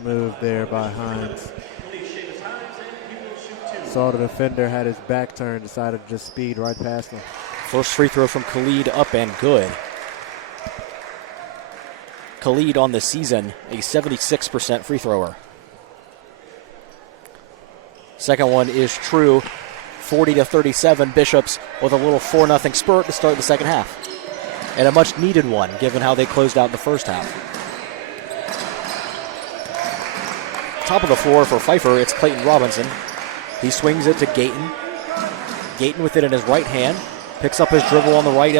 move there by Hines. Saw the defender, had his back turned, decided to just speed right past him. First free throw from Khalid up and good. Khalid on the season, a 76% free thrower. Second one is true, 40-37. Bishops with a little 4-0 spurt to start the second half. And a much needed one, given how they closed out the first half. Top of the floor for Pfeiffer, it's Clayton Robinson. He swings it to Gayton. Gayton with it in his right hand. Picks up his dribble on the right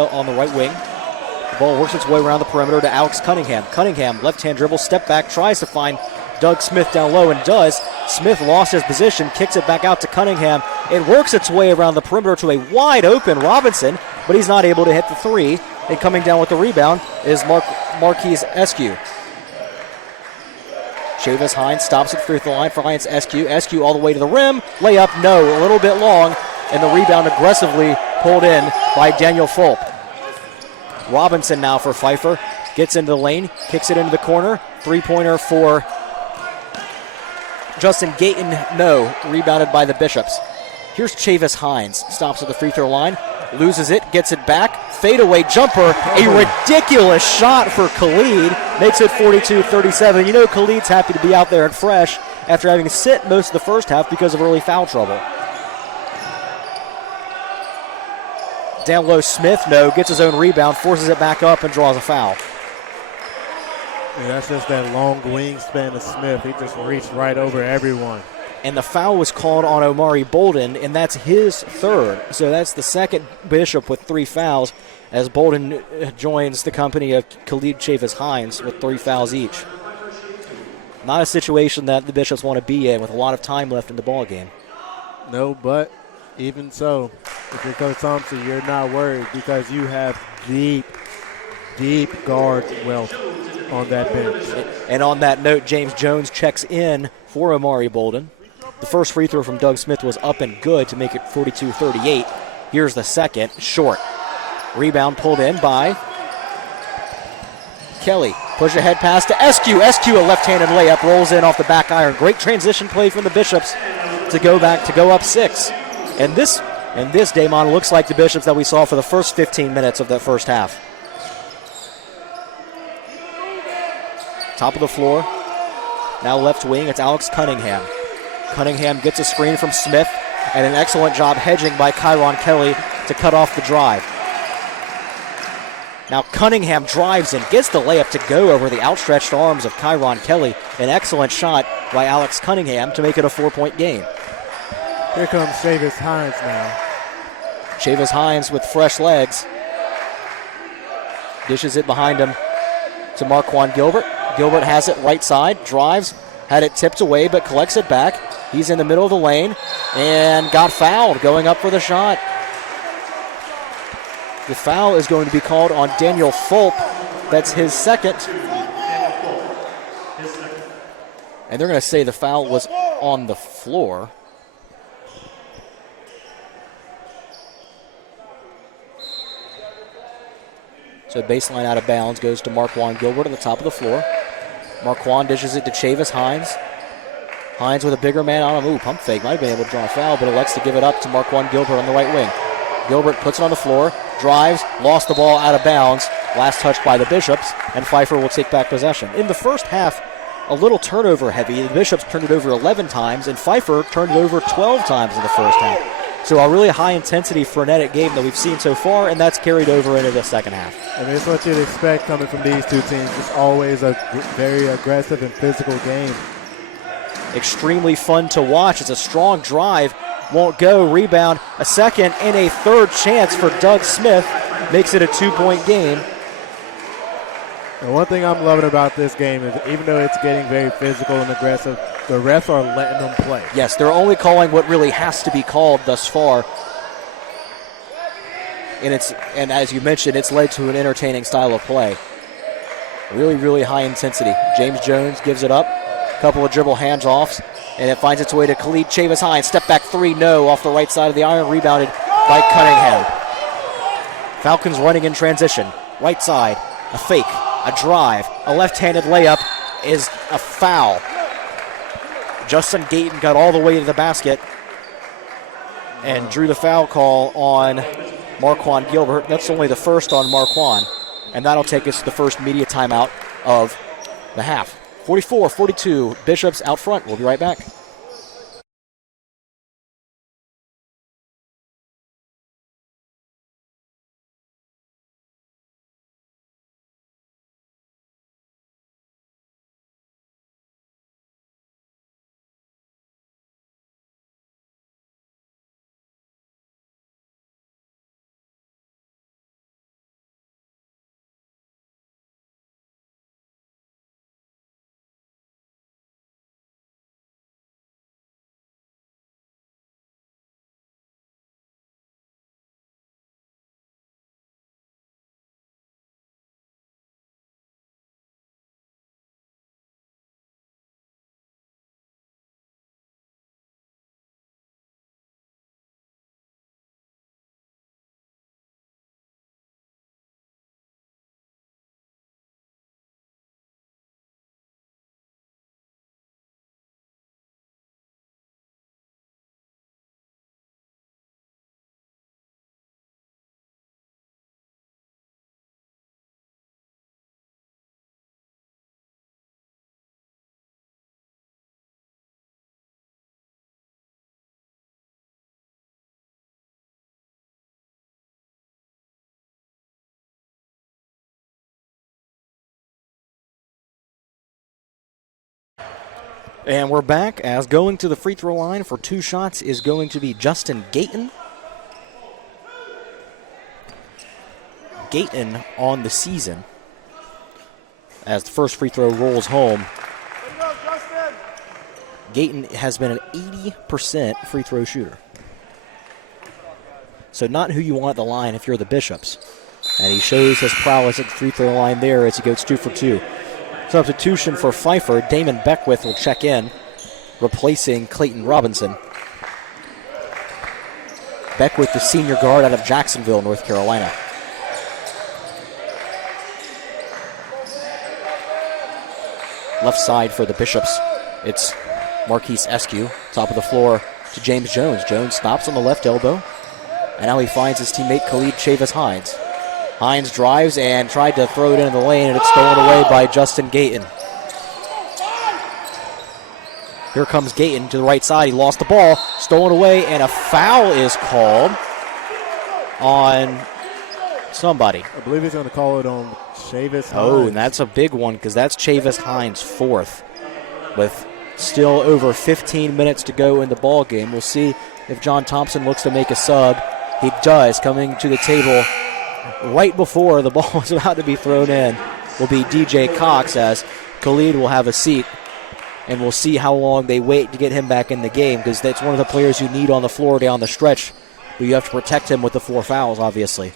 wing. The ball works its way around the perimeter to Alex Cunningham. Cunningham, left-hand dribble, step back, tries to find Doug Smith down low and does. Smith lost his position, kicks it back out to Cunningham. It works its way around the perimeter to a wide-open Robinson, but he's not able to hit the three. And coming down with the rebound is Marquise Eskew. Chavis-Hines stops at free throw line for Hines Eskew. Eskew all the way to the rim. Layup, no, a little bit long. And the rebound aggressively pulled in by Daniel Fulp. Robinson now for Pfeiffer. Gets into the lane, kicks it into the corner. Three-pointer for Justin Gayton, no. Rebounded by the Bishops. Here's Chavis-Hines. Stops at the free throw line. Loses it, gets it back. Fadeaway jumper. A ridiculous shot for Khalid. Makes it 42-37. You know Khalid's happy to be out there and fresh after having to sit most of the first half because of early foul trouble. Down low, Smith, no. Gets his own rebound, forces it back up, and draws a foul. Yeah, that's just that long wingspan of Smith. He just reached right over everyone. And the foul was called on Omari Bolden, and that's his third. So that's the second Bishop with 3 fouls as Bolden joins the company of Khalid Chavis-Hines with 3 fouls each. Not a situation that the Bishops want to be in with a lot of time left in the ball game. No, but even so, if you're Coach Thompson, you're not worried because you have deep guard wealth on that bench. And on that note, James Jones checks in for Omari Bolden. The first free throw from Doug Smith was up and good to make it 42-38. Here's the second, short. Rebound pulled in by Kelly. Push ahead pass to Eskew. Eskew, a left-handed layup, rolls in off the back iron. Great transition play from the Bishops to go up 6. And this, Damon, looks like the Bishops that we saw for the first 15 minutes of that first half. Top of the floor. Now left wing, it's Alex Cunningham. Cunningham gets a screen from Smith, and an excellent job hedging by Kyron Kelly to cut off the drive. Now Cunningham drives and gets the layup to go over the outstretched arms of Kyron Kelly. An excellent shot by Alex Cunningham to make it a 4-point game. Here comes Chavis-Hines now. Chavis-Hines with fresh legs. Dishes it behind him to Marquand Gilbert. Gilbert has it right side, drives, had it tipped away, but collects it back. He's in the middle of the lane and got fouled going up for the shot. The foul is going to be called on Daniel Fulp. That's his second. And they're going to say the foul was on the floor. So baseline out of bounds goes to Marquand Gilbert at the top of the floor. Marquand dishes it to Chavis Hines. Hines with a bigger man on him. Ooh, pump fake. Might have been able to draw a foul, but elects to give it up to Marquand Gilbert on the right wing. Gilbert puts it on the floor, drives, lost the ball out of bounds. Last touched by the Bishops, and Pfeiffer will take back possession. In the first half, a little turnover heavy. The Bishops turned it over 11 times, and Pfeiffer turned it over 12 times in the first half. So a really high-intensity, frenetic game that we've seen so far, and that's carried over into the second half. I mean, it's what you'd expect coming from these two teams. It's always a very aggressive and physical game. Extremely fun to watch. It's a strong drive. Won't go. Rebound. A second and a third chance for Doug Smith. Makes it a 2-point game. And one thing I'm loving about this game is even though it's getting very physical and aggressive, the refs are letting them play. Yes, they're only calling what really has to be called thus far. And as you mentioned, it's led to an entertaining style of play. Really, really high intensity. James Jones gives it up. A couple of dribble handoffs, and it finds its way to Khalid Chavis Hines. Step back three, no, off the right side of the iron, rebounded by Cunningham. Falcons running in transition. Right side, a fake, a drive, a left-handed layup is a foul. Justin Gayton got all the way to the basket and drew the foul call on Marquand Gilbert. That's only the first on Marquand, and that'll take us to the first media timeout of the half. 44-42, Bishops out front. We'll be right back. And we're back as going to the free throw line for two shots is going to be Justin Gayton. Gayton on the season as the first free throw rolls home. Gayton has been an 80% free throw shooter. So not who you want at the line if you're the Bishops. And he shows his prowess at the free throw line there as he goes 2 for 2. Substitution for Pfeiffer, Damon Beckwith will check in, replacing Clayton Robinson. Beckwith, the senior guard out of Jacksonville, North Carolina. Left side for the Bishops, it's Marquise Eskew, top of the floor to James Jones. Jones stops on the left elbow, and now he finds his teammate Khalid Chavis Hines. Hines drives and tried to throw it into the lane, and it's stolen away by Justin Gayton. Here comes Gayton to the right side. He lost the ball, stolen away, and a foul is called on somebody. I believe he's going to call it on Chavis Hines. Oh, and that's a big one because that's Chavis Hines' fourth with still over 15 minutes to go in the ball game. We'll see if John Thompson looks to make a sub. He does, coming to the table right before the ball was about to be thrown in will be DJ Cox, as Khalid will have a seat, and we'll see how long they wait to get him back in the game, because that's one of the players you need on the floor down the stretch, but you have to protect him with the 4 fouls, obviously.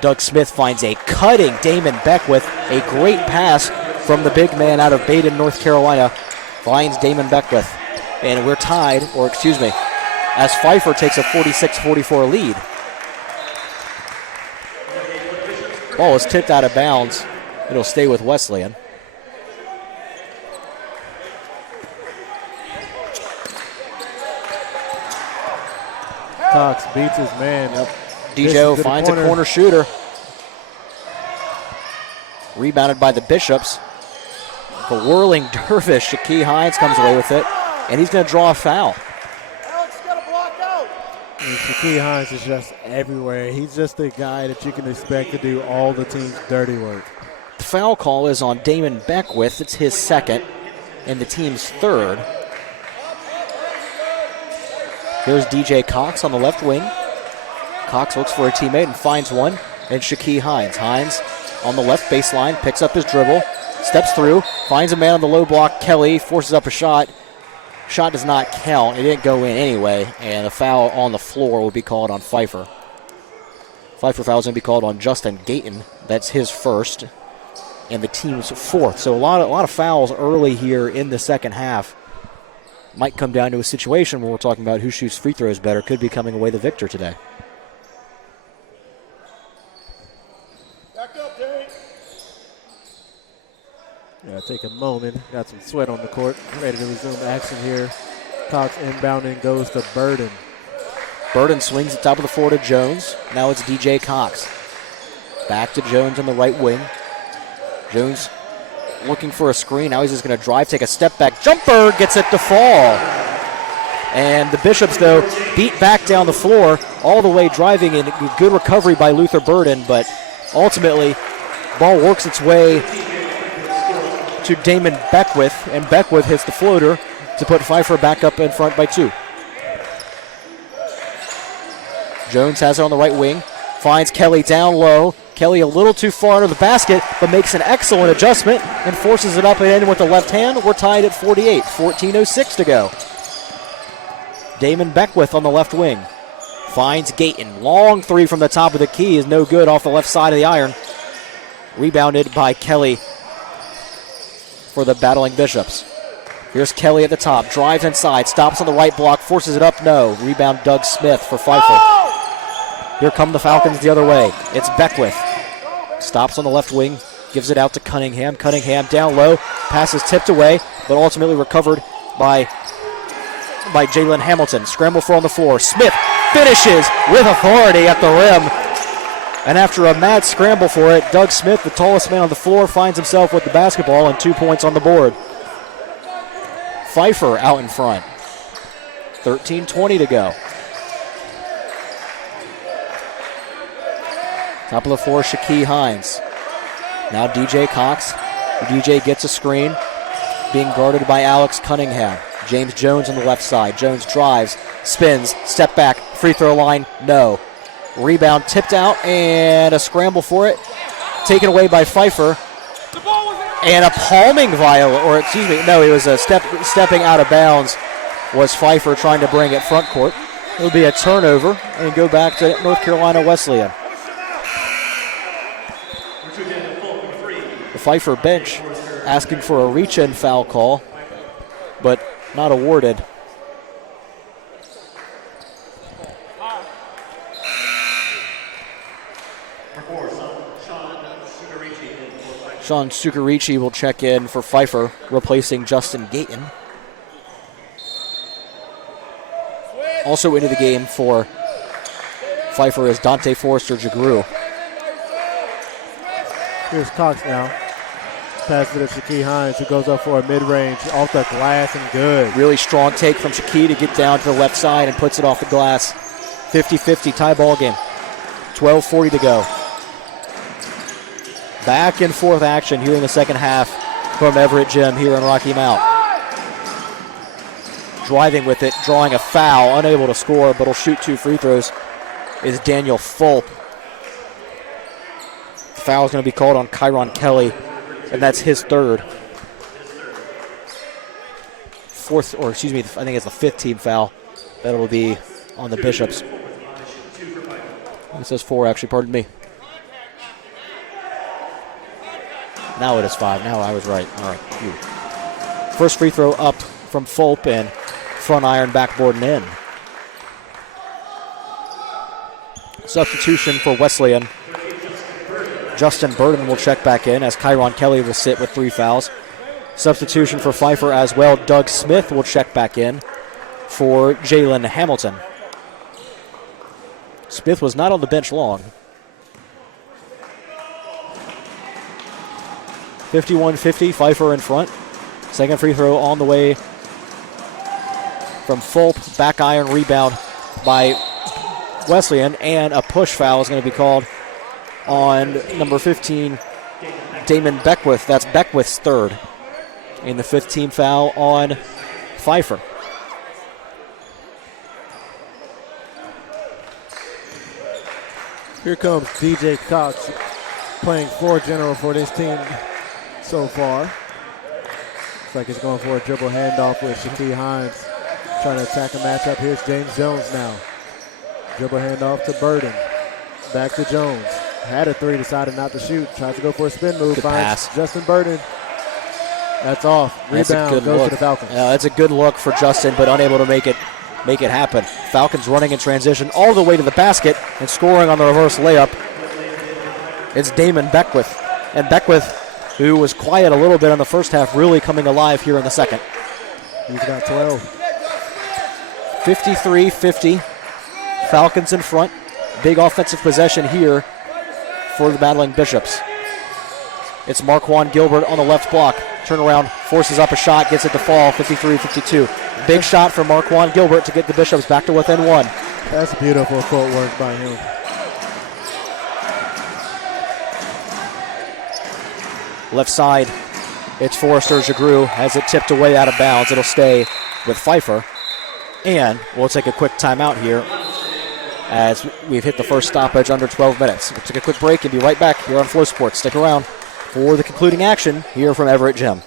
Doug Smith finds a cutting Damon Beckwith. A great pass from the big man out of Baden, North Carolina. Finds Damon Beckwith. And we're tied, as Pfeiffer takes a 46-44 lead. Ball is tipped out of bounds. It'll stay with Wesleyan. Cox beats his man. Yep. DJ finds a corner shooter. Rebounded by the Bishops. The whirling dervish, Shaquille Hines comes away with it, and he's going to draw a foul. Shaquille Hines is just everywhere. He's just the guy that you can expect to do all the team's dirty work. The foul call is on Damon Beckwith. It's his second and the team's third. Here's DJ Cox on the left wing. Cox looks for a teammate and finds one. And Shaquille Hines. Hines on the left baseline, picks up his dribble, steps through, finds a man on the low block. Kelly forces up a shot. Shot does not count. It didn't go in anyway, and a foul on the floor will be called on Pfeiffer. Pfeiffer foul is going to be called on Justin Gayton. That's his first, and the team's fourth. So a lot of fouls early here in the second half. Might come down to a situation where we're talking about who shoots free throws better. Could be coming away the victor today. Back up, Derek. Yeah, take a moment. Got some sweat on the court. Ready to resume action here. Cox inbounding goes to Burden. Burden swings the top of the floor to Jones. Now it's DJ Cox. Back to Jones on the right wing. Jones looking for a screen. Now he's just going to drive, take a step back. Jumper gets it to fall. And the Bishops, though, beat back down the floor, all the way driving in. Good recovery by Luther Burden, but ultimately, ball works its way to Damon Beckwith, and Beckwith hits the floater to put Pfeiffer back up in front by 2. Jones has it on the right wing, finds Kelly down low. Kelly a little too far under the basket, but makes an excellent adjustment and forces it up and in with the left hand. We're tied at 48, 14:06 to go. Damon Beckwith on the left wing. Finds Gayton. Long three from the top of the key is no good off the left side of the iron. Rebounded by Kelly for the battling Bishops. Here's Kelly at the top. Drives inside. Stops on the right block. Forces it up. No. Rebound Doug Smith for Pfeiffer. Here come the Falcons the other way. It's Beckwith. Stops on the left wing. Gives it out to Cunningham. Cunningham down low. Pass is tipped away, but ultimately recovered by Jalen Hamilton. Scramble for on the floor. Smith finishes with authority at the rim. And after a mad scramble for it, Doug Smith, the tallest man on the floor, finds himself with the basketball and 2 points on the board. Pfeiffer out in front. 13:20 to go. Top of the floor, Shaquille Hines. Now DJ Cox. DJ gets a screen, being guarded by Alex Cunningham. James Jones on the left side. Jones drives, spins, step back, free throw line, no. Rebound tipped out, and a scramble for it. Taken away by Pfeiffer. And a palming it was a stepping out of bounds was Pfeiffer trying to bring it front court. It'll be a turnover and go back to North Carolina Wesleyan. The Pfeiffer bench asking for a reach-in foul call, but not awarded. Sean Sukarichi will check in for Pfeiffer, replacing Justin Gayton. Also into the game for Pfeiffer is Dante Forrester Jagru. Here's Cox now. Pass it to Shaquille Hines, who goes up for a mid-range off the glass and good. Really strong take from Shaquille to get down to the left side and puts it off the glass. 50-50 tie ball game. 12:40 to go. Back and forth action here in the second half from Everett Gym here in Rocky Mount. Driving with it, drawing a foul, unable to score, but will shoot 2 free throws, is Daniel Fulp. The foul is going to be called on Kyron Kelly, and that's his third. I think it's the 5th team foul. That'll be on the Bishops. It says 4, actually, pardon me. Now it is 5. Now I was right. All right. Phew. First free throw up from Fulp and front iron, backboard, and in. Substitution for Wesleyan. Justin Burden will check back in as Kyron Kelly will sit with 3 fouls. Substitution for Pfeiffer as well. Doug Smith will check back in for Jalen Hamilton. Smith was not on the bench long. 51-50, Pfeiffer in front. Second free throw on the way from Fulp. Back iron rebound by Wesleyan, and a push foul is going to be called on number 15, Damon Beckwith. That's Beckwith's third. And the 15th foul on Pfeiffer. Here comes DJ Cox playing floor general for this team so far. Looks like he's going for a dribble handoff with Shaquille Hines trying to attack a matchup. Here's James Jones now. Dribble handoff to Burden. Back to Jones. Had a 3, decided not to shoot. Tries to go for a spin move. Good finds pass. Justin Burden. That's off. Rebound goes to the Falcons. That's a good look for Justin, but unable to make it happen. Falcons running in transition all the way to the basket and scoring on the reverse layup. It's Damon Beckwith. And Beckwith, who was quiet a little bit in the first half, really coming alive here in the second. He's got 12. 53-50. Falcons in front. Big offensive possession here for the battling Bishops. It's Marquand Gilbert on the left block. Turnaround, forces up a shot, gets it to fall. 53-52. Big shot for Marquand Gilbert to get the Bishops back to within 1. That's beautiful footwork by him. Left side, it's Forrester Jagru. Has it tipped away out of bounds. It'll stay with Pfeiffer. And we'll take a quick timeout here as we've hit the first stoppage under 12 minutes. We'll take a quick break and be right back here on Flow Sports. Stick around for the concluding action here from Everett Gym.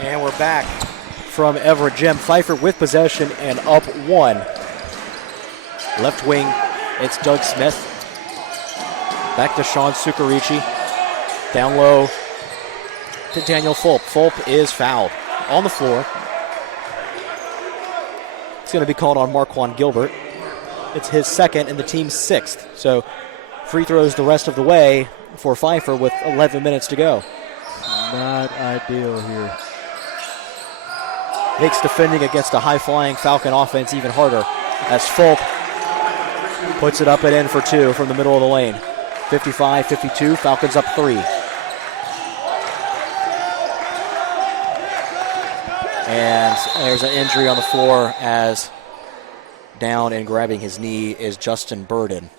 And we're back from Everett Gym. Pfeiffer with possession and up 1. Left wing, it's Doug Smith. Back to Sean Sucarici. Down low to Daniel Fulp. Fulp is fouled on the floor. It's going to be called on Marquand Gilbert. It's his second and the team's 6th. So free throws the rest of the way for Pfeiffer with 11 minutes to go. Not ideal here. Makes defending against a high-flying Falcon offense even harder as Fulp puts it up and in for 2 from the middle of the lane. 55-52, Falcons up 3. And there's an injury on the floor as down and grabbing his knee is Justin Burden.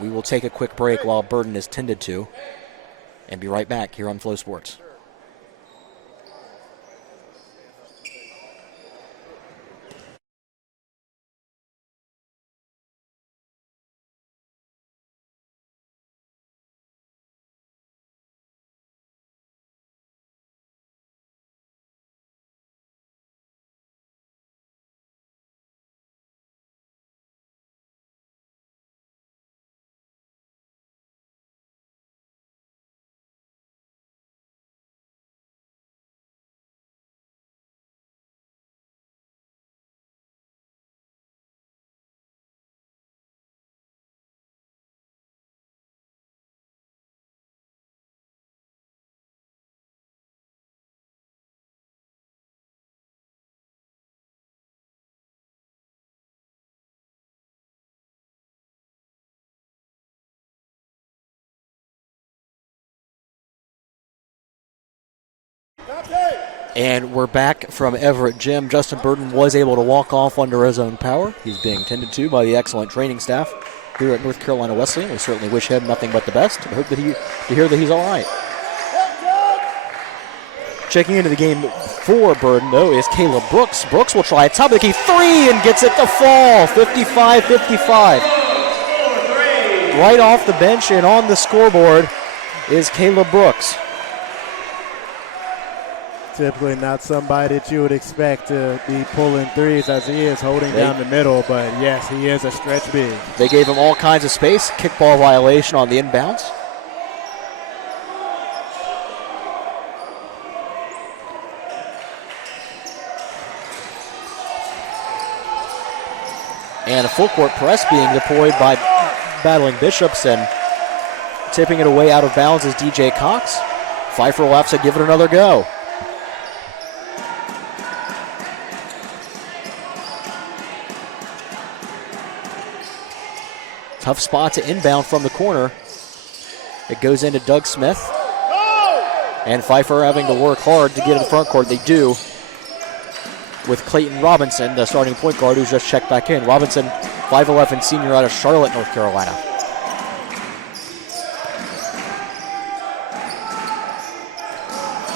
We will take a quick break while Burden is tended to and be right back here on Flow Sports. And we're back from Everett Gym. Justin Burton was able to walk off under his own power. He's being tended to by the excellent training staff here at North Carolina Wesleyan. We certainly wish him nothing but the best. I hope that to hear that he's all right. Checking into the game for Burton, though, is Caleb Brooks. Brooks will try a top of the key three and gets it to fall. 55-55. Right off the bench and on the scoreboard is Caleb Brooks. Typically not somebody that you would expect to be pulling threes as he is holding down the middle, but yes, he is a stretch big. They gave him all kinds of space. Kickball violation on the inbounds. And a full court press being deployed by battling Bishops, and tipping it away out of bounds is DJ Cox. Pfeiffer will have to give it another go. Tough spot to inbound from the corner. It goes into Doug Smith. And Pfeiffer having to work hard to get in the front court. They do, with Clayton Robinson, the starting point guard, who's just checked back in. Robinson, 5'11", senior out of Charlotte, North Carolina.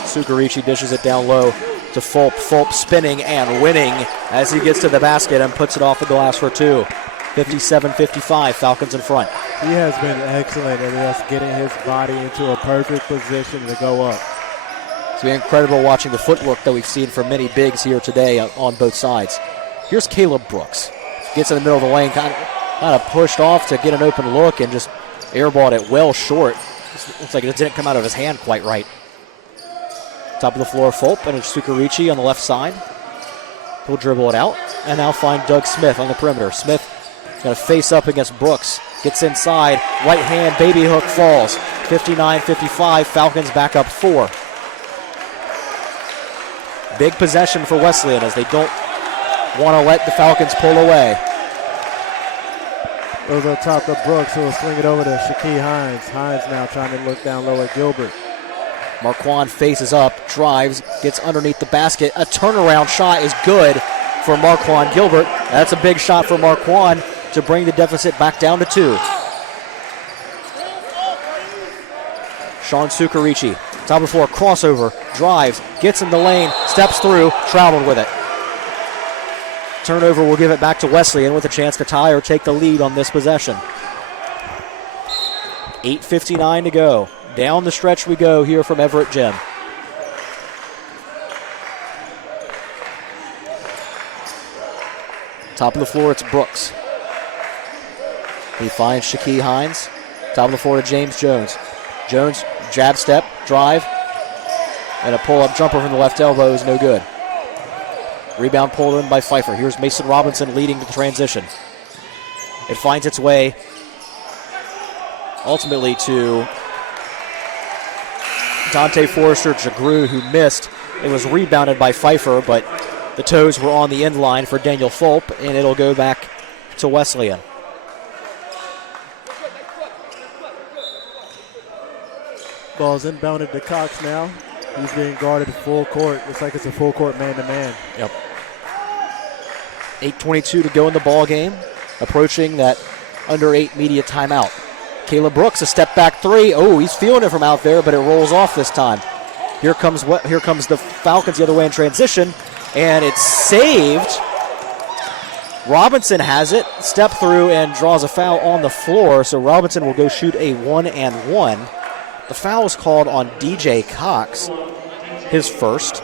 Sukarichi dishes it down low to Fulp. Fulp spinning and winning as he gets to the basket and puts it off the glass for two. 57-55, Falcons in front. He has been excellent at just getting his body into a perfect position to go up. It's been incredible watching the footwork that we've seen from many bigs here today on both sides. Here's Caleb Brooks. Gets in the middle of the lane, kind of pushed off to get an open look and just airballed it well short. Looks like it didn't come out of his hand quite right. Top of the floor, Fulp, and it's Sukarichi on the left side. He'll dribble it out and now find Doug Smith on the perimeter. Smith going to face up against Brooks. Gets inside, right hand, baby hook falls. 59-55, Falcons back up 4. Big possession for Wesleyan as they don't want to let the Falcons pull away. Goes on top of Brooks, who will swing it over to Shaquille Hines. Hines now trying to look down low at Gilbert. Marquand faces up, drives, gets underneath the basket. A turnaround shot is good for Marquand Gilbert. That's a big shot for Marquand to bring the deficit back down to 2. Sean Sukarichi, top of the floor, crossover, drives, gets in the lane, steps through, traveled with it. Turnover will give it back to Wesleyan with a chance to tie or take the lead on this possession. 8:59 to go. Down the stretch we go here from Everett Gym. Top of the floor, it's Brooks. He finds Shaquille Hines. Top of the floor to James Jones. Jones, jab step, drive, and a pull-up jumper from the left elbow is no good. Rebound pulled in by Pfeiffer. Here's Mason Robinson leading the transition. It finds its way ultimately to Dante Forrester-Jagru, who missed. It was rebounded by Pfeiffer, but the toes were on the end line for Daniel Fulp, and it'll go back to Wesleyan. Ball's inbounded to Cox now. He's being guarded full court. Looks like it's a full court man-to-man. Yep. 8:22 to go in the ball game. Approaching that under 8 media timeout. Caleb Brooks, a step back 3. Oh, he's feeling it from out there, but it rolls off this time. Here comes the Falcons the other way in transition, and it's saved. Robinson has it, step through and draws a foul on the floor, so Robinson will go shoot a 1-and-1. The foul is called on DJ Cox, his first.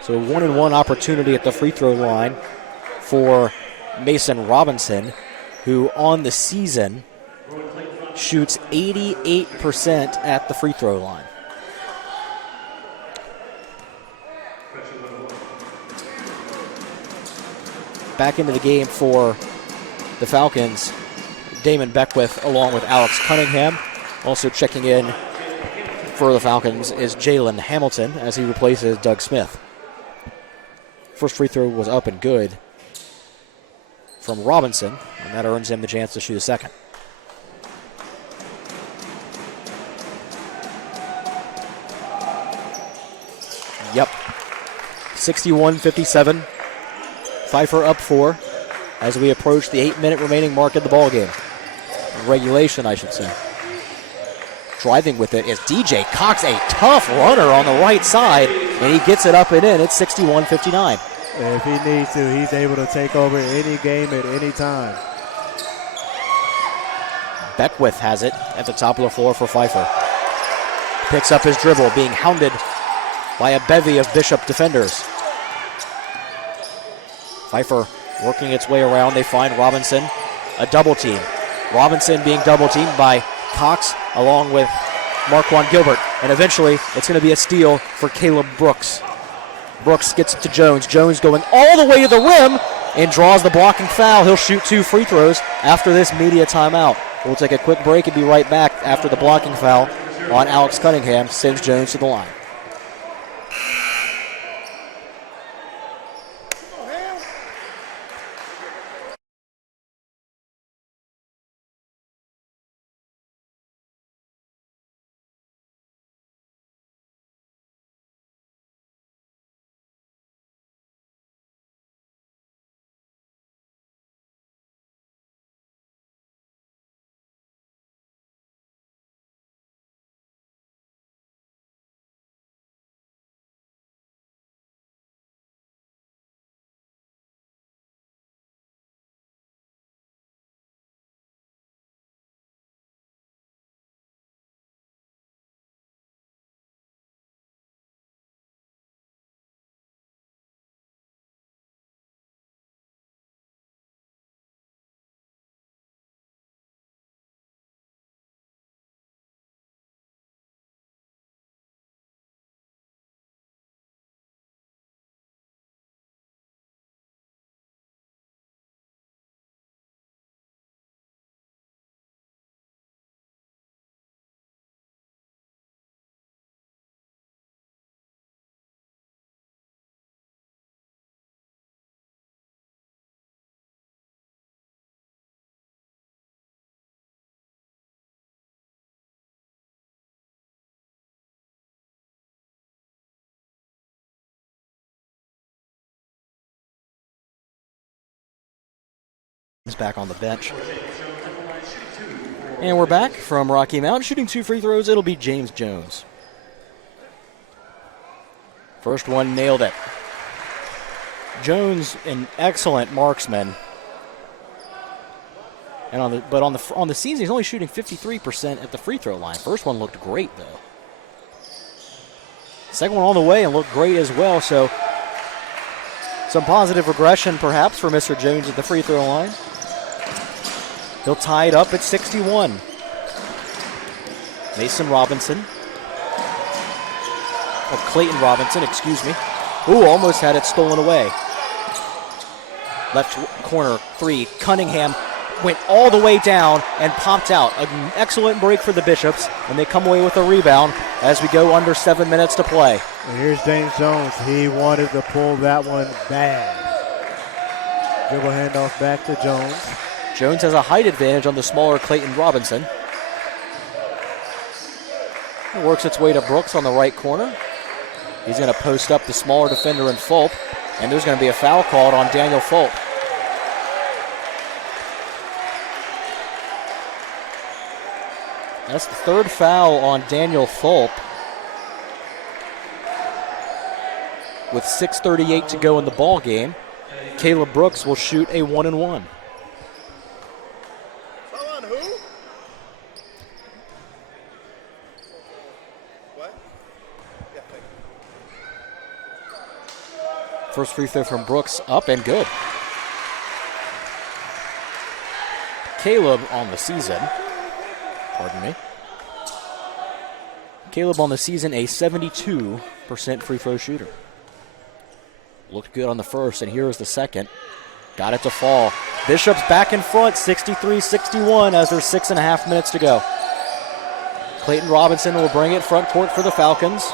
So a 1-and-1 opportunity at the free throw line for Mason Robinson, who on the season shoots 88% at the free throw line. Back into the game for the Falcons, Damon Beckwith along with Alex Cunningham. Also checking in for the Falcons is Jalen Hamilton as he replaces Doug Smith. First free throw was up and good from Robinson, and that earns him the chance to shoot a second. Yep. 61-57. Pfeiffer up 4 as we approach the 8-minute remaining mark of the ball game. Regulation, I should say. Driving with it is DJ Cox, a tough runner on the right side, and he gets it up and in. It's 61-59. If he needs to, he's able to take over any game at any time. Beckwith has it at the top of the floor for Pfeiffer. Picks up his dribble, being hounded by a bevy of Bishop defenders. Pfeiffer working its way around. They find Robinson, a double team. Robinson being double teamed by Cox along with Marquand Gilbert. And eventually it's going to be a steal for Caleb Brooks. Brooks gets it to Jones. Jones going all the way to the rim and draws the blocking foul. He'll shoot 2 free throws after this media timeout. We'll take a quick break and be right back after the blocking foul on Alex Cunningham sends Jones to the line. He's back on the bench. And we're back from Rocky Mount. Shooting 2 free throws, it'll be James Jones. First one, nailed it. Jones, an excellent marksman. And on the season, he's only shooting 53% at the free throw line. First one looked great, though. Second one on the way and looked great as well, so some positive regression perhaps for Mr. Jones at the free throw line. He'll tie it up at 61. Mason Robinson. Or Clayton Robinson, excuse me. Ooh, almost had it stolen away. Left corner 3. Cunningham went all the way down and popped out. An excellent break for the Bishops, and they come away with a rebound as we go under 7 minutes to play. And here's James Jones. He wanted to pull that one bad. Dribble handoff back to Jones. Jones has a height advantage on the smaller Clayton Robinson. It works its way to Brooks on the right corner. He's going to post up the smaller defender in Fulp, and there's going to be a foul called on Daniel Fulp. That's the third foul on Daniel Fulp. With 6:38 to go in the ball game, Caleb Brooks will shoot a 1-and-1. First free throw from Brooks, up and good. Caleb on the season, pardon me. Caleb on the season, a 72% free throw shooter. Looked good on the first, and here is the second. Got it to fall. Bishop's back in front, 63-61 as there's 6.5 minutes to go. Clayton Robinson will bring it front court for the Falcons.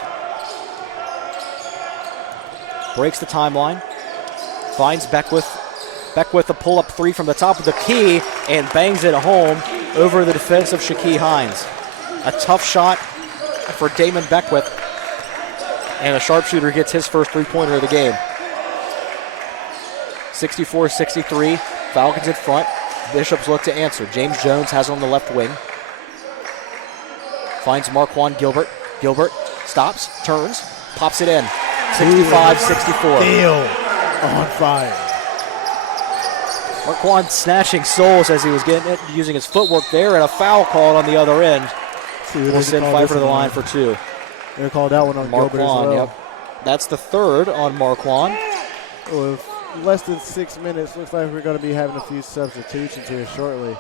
Breaks the timeline. Finds Beckwith. Beckwith a pull-up 3 from the top of the key and bangs it home over the defense of Shaquille Hines. A tough shot for Damon Beckwith. And the sharpshooter gets his first three-pointer of the game. 64-63, Falcons in front. Bishops look to answer. James Jones has it on the left wing. Finds Marquand Gilbert. Gilbert stops, turns, pops it in. 65-64. Deal on fire. Marquand snatching souls as he was getting it, using his footwork there, and a foul called on the other end. We'll send Pfeiffer to the line for two. They called that one on Gilbert as well. Yep. That's the third on Marquand. With less than 6 minutes, looks like we're going to be having a few substitutions here shortly.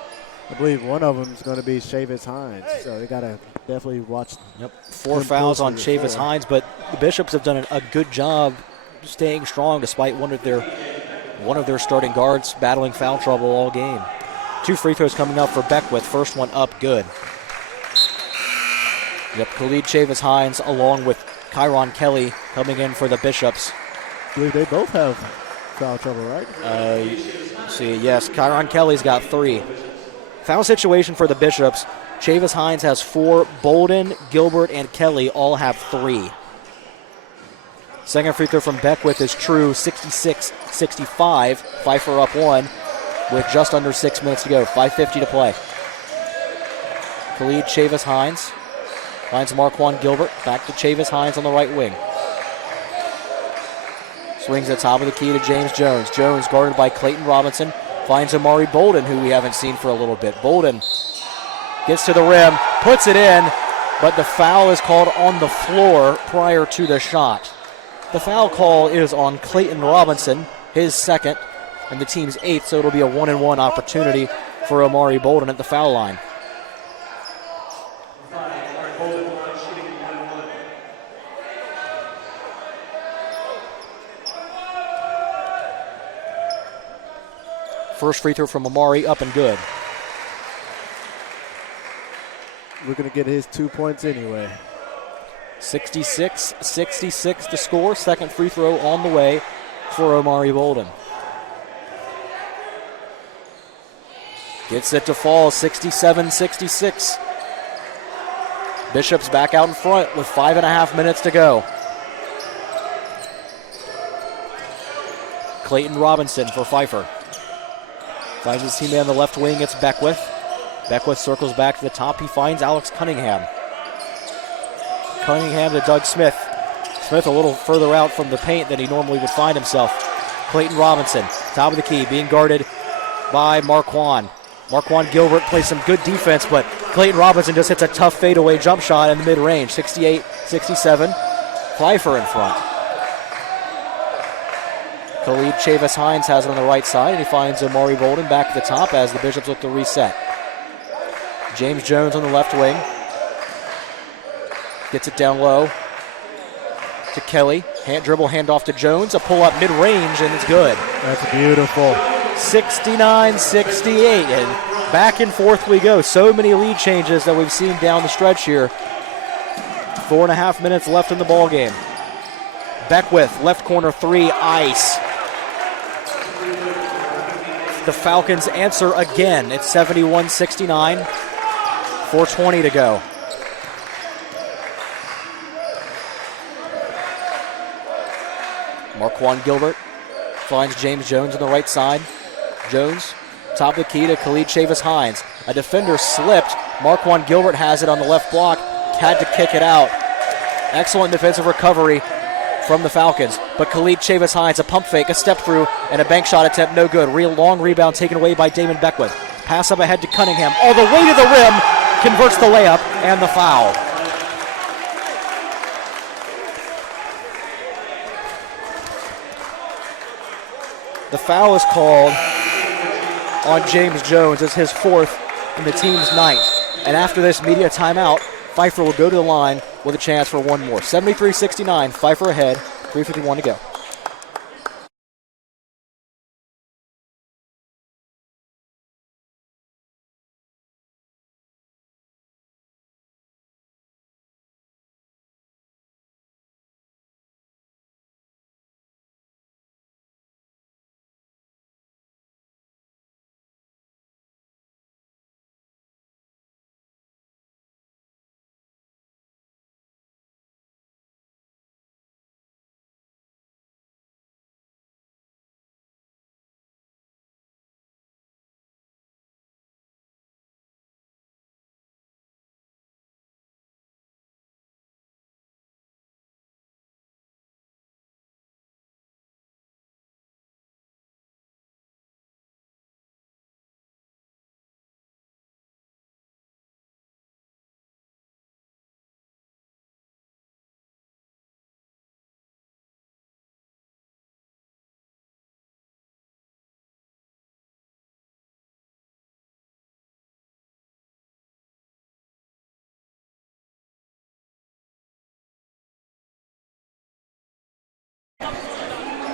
I believe one of them is going to be Chavis Hines, so they got to definitely watch. Yep, 4 fouls on Chavis Hines, but the Bishops have done a good job staying strong despite one of their starting guards battling foul trouble all game. 2 free throws coming up for Beckwith. First one up, good. Yep, Khalid Chavis Hines along with Kyron Kelly coming in for the Bishops. I believe they both have foul trouble, right? See, yes, Kyron Kelly's got 3. Foul situation for the Bishops. Chavis Hines has 4. Bolden, Gilbert, and Kelly all have 3. Second free throw from Beckwith is true, 66-65. Pfeiffer up 1 with just under 6 minutes to go. 5:50 to play. Khalid Chavis Hines finds Marquand Gilbert. Back to Chavis Hines on the right wing. Swings at top of the key to James Jones. Jones guarded by Clayton Robinson. Finds Amari Bolden, who we haven't seen for a little bit. Bolden gets to the rim, puts it in, but the foul is called on the floor prior to the shot. The foul call is on Clayton Robinson, his second, and the team's 8th, so it'll be a 1-and-1 opportunity for Amari Bolden at the foul line. First free throw from Amari, up and good. We're going to get his 2 points anyway. 66-66 to score. Second free throw on the way for Amari Bolden. Gets it to fall, 67-66. Bishops back out in front with 5.5 minutes to go. Clayton Robinson for Pfeiffer. Finds his teammate on the left wing, it's Beckwith. Beckwith circles back to the top. He finds Alex Cunningham. Cunningham to Doug Smith. Smith a little further out from the paint than he normally would find himself. Clayton Robinson, top of the key, being guarded by Marquand. Marquand Gilbert plays some good defense, but Clayton Robinson just hits a tough fadeaway jump shot in the mid-range. 68-67. Pfeiffer in front. Khalid Chavis Hines has it on the right side, and he finds Amari Bolden back at the top as the Bishops look to reset. James Jones on the left wing. Gets it down low to Kelly. Dribble handoff to Jones. A pull-up mid-range, and it's good. That's beautiful. 69-68, and back and forth we go. So many lead changes that we've seen down the stretch here. 4.5 minutes left in the ball game. Beckwith, left corner 3, ice. The Falcons answer again. It's 71-69. 4:20 to go. Marquand Gilbert finds James Jones on the right side. Jones, top of the key to Khalid Chavis Hines. A defender slipped. Marquand Gilbert has it on the left block. Had to kick it out. Excellent defensive recovery from the Falcons. But Khalid Chavis Hines, a pump fake, a step through, and a bank shot attempt, no good. Real long rebound taken away by Damon Beckwith. Pass up ahead to Cunningham. All the way to the rim. Converts the layup and the foul. The foul is called on James Jones. It's his 4th and the team's 9th. And after this media timeout, Pfeiffer will go to the line with a chance for one more. 73-69, Pfeiffer ahead, 3:51 to go.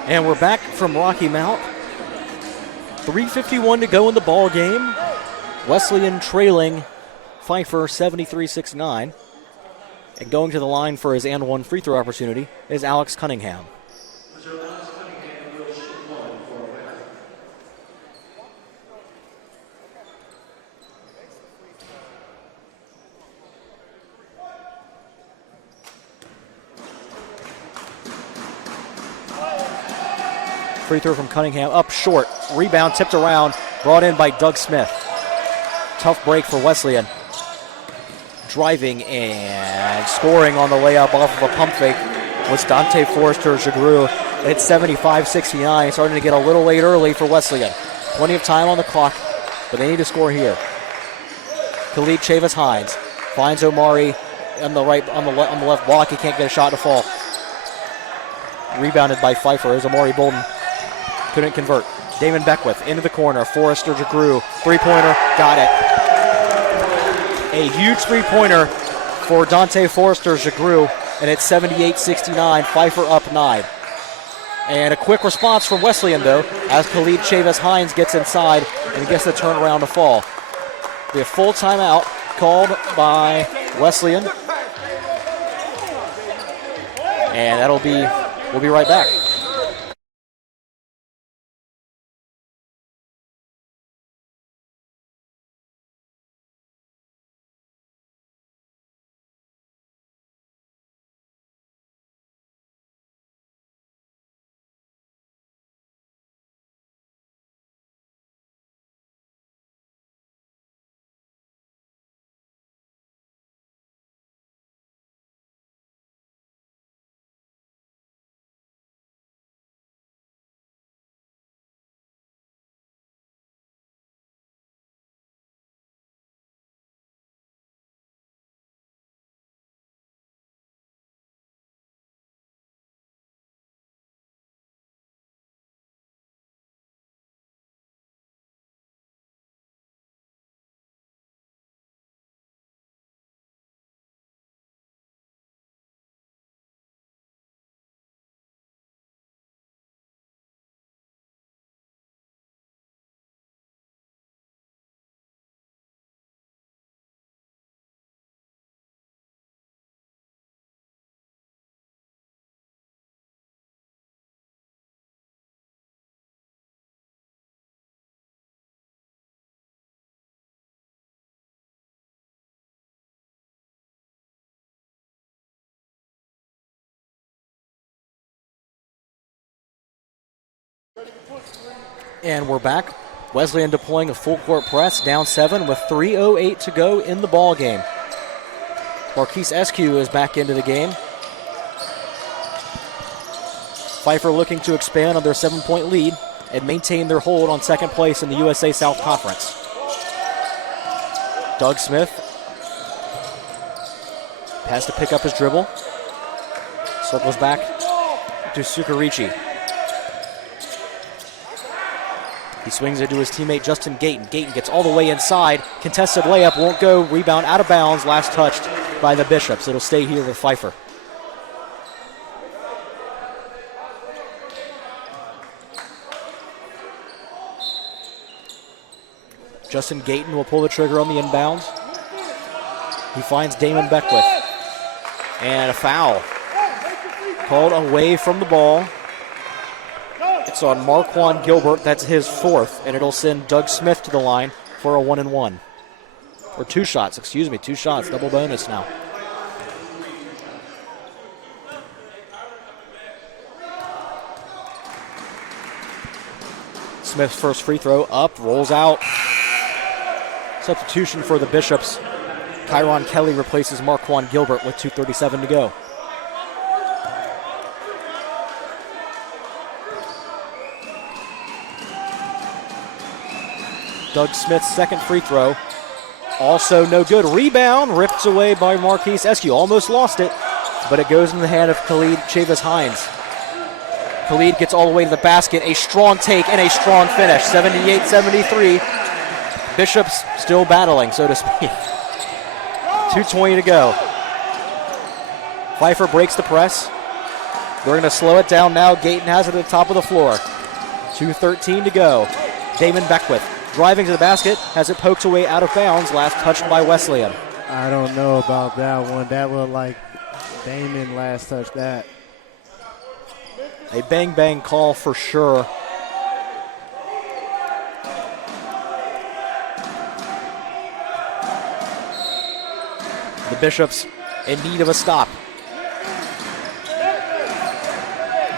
And we're back from Rocky Mount. 3:51 to go in the ball game. Wesleyan trailing Pfeiffer 73-69. And going to the line for his and one free throw opportunity is Alex Cunningham. Free throw from Cunningham, up short. Rebound tipped around, brought in by Doug Smith. Tough break for Wesleyan. Driving and scoring on the layup off of a pump fake was Dante Forrester-Jagru. It's 75-69, starting to get a little late early for Wesleyan. Plenty of time on the clock, but they need to score here. Khalid Chavis-Hines finds Omari on the left block. He can't get a shot to fall. Rebounded by Pfeiffer as Omari Bolden couldn't convert. Damon Beckwith into the corner. Forrester-Jagru, three-pointer, got it. A huge three-pointer for Dante Forrester-Jagru, and it's 78-69, Pfeiffer up 9. And a quick response from Wesleyan, though, as Khalid Chavis-Hines gets inside and gets the turnaround to fall. The full timeout called by Wesleyan. And we'll be right back. And we're back. Wesleyan deploying a full court press, down 7 with 3:08 to go in the ball game. Marquise Eskew is back into the game. Pfeiffer looking to expand on their 7-point lead and maintain their hold on second place in the USA South Conference. Doug Smith has to pick up his dribble. Circles back to Sukarichi. He swings it to his teammate Justin Gayton. Gayton gets all the way inside. Contested layup won't go. Rebound out of bounds. Last touched by the Bishops. It'll stay here with Pfeiffer. Justin Gayton will pull the trigger on the inbound. He finds Damon Beckwith. And a foul. Called away from the ball. It's on Marquand Gilbert. That's his 4th, and it'll send Doug Smith to the line for a 1-and-1. Or 2 shots, excuse me, 2 shots, double bonus now. Smith's first free throw up, rolls out. Substitution for the Bishops. Kyron Kelly replaces Marquand Gilbert with 2:37 to go. Doug Smith's second free throw, also no good. Rebound, ripped away by Marquise Eskew. Almost lost it, but it goes in the hand of Khalid Chavis-Hines. Khalid gets all the way to the basket. A strong take and a strong finish. 78-73. Bishops still battling, so to speak. 2:20 to go. Pfeiffer breaks the press. They're going to slow it down now. Gayton has it at the top of the floor. 2:13 to go. Damon Beckwith driving to the basket, has it poked away out of bounds, last touched by Wesleyan. I don't know about that one. That looked like Damon last touched that. A bang-bang call for sure. The Bishops in need of a stop.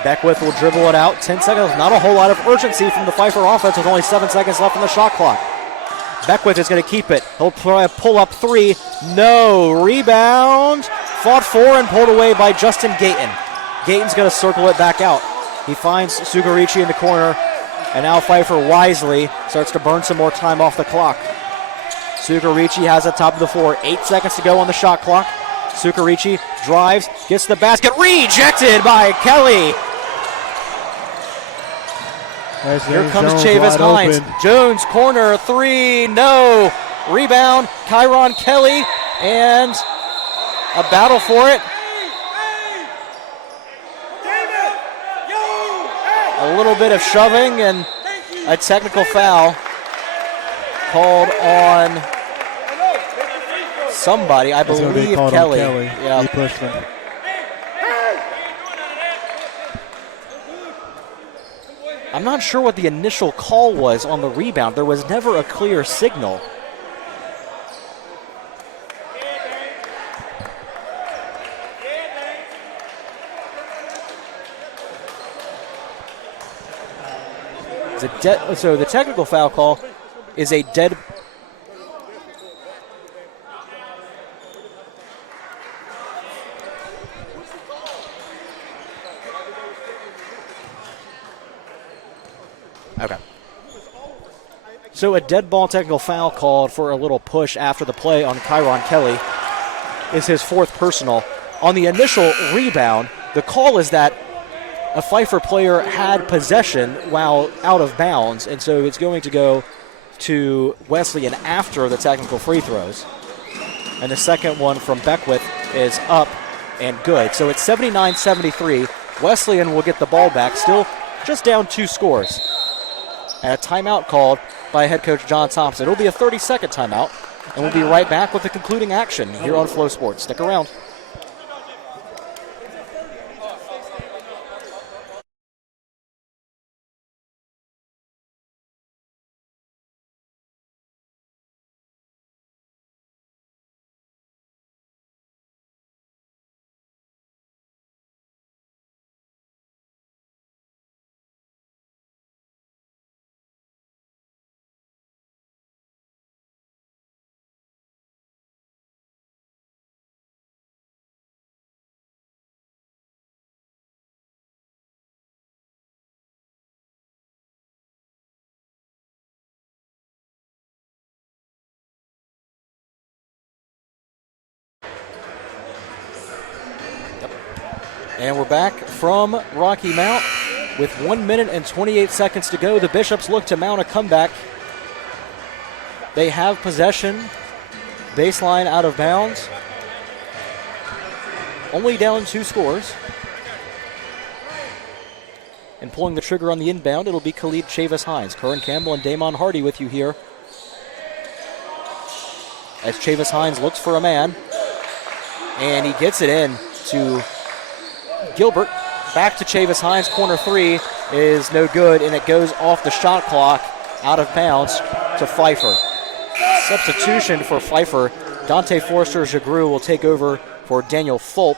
Beckwith will dribble it out. 10 seconds, not a whole lot of urgency from the Pfeiffer offense with only 7 seconds left on the shot clock. Beckwith is going to keep it. He'll try a pull-up three. No. Rebound. Fought for and pulled away by Justin Gayton. Gayton's going to circle it back out. He finds Sugarici in the corner, and now Pfeiffer wisely starts to burn some more time off the clock. Sugarici has the top of the floor. 8 seconds to go on the shot clock. Sugarici drives, gets the basket. Rejected by Kelly. Here comes Chavis Hines. Jones, corner, three, no. Rebound, Kyron Kelly, and a battle for it. A little bit of shoving and a technical foul called on somebody. I believe Kelly. Yeah. He pushed him. I'm not sure what the initial call was on the rebound. There was never a clear signal. So the technical foul call is a dead. Okay. So a dead ball technical foul called for a little push after the play on Kyron Kelly is his fourth personal. On the initial rebound, the call is that a Pfeiffer player had possession while out of bounds, and so it's going to go to Wesleyan after the technical free throws. And the second one from Beckwith is up and good. So it's 79-73. Wesleyan will get the ball back, still just down 2 scores. And a timeout called by head coach John Thompson. It'll be a 30-second timeout, and we'll be right back with the concluding action here on Flow Sports. Stick around. And we're back from Rocky Mount with 1 minute and 28 seconds to go. The Bishops look to mount a comeback. They have possession. Baseline out of bounds. Only down 2 scores. And pulling the trigger on the inbound, it'll be Khalid Chavis Hines. Curran Campbell and Damon Hardy with you here. As Chavis Hines looks for a man. And he gets it in to Gilbert. Back to Chavis Hines. Corner three is no good, and it goes off the shot clock out of bounds to Pfeiffer. Substitution for Pfeiffer. Dante Forster-Jagru will take over for Daniel Fulp.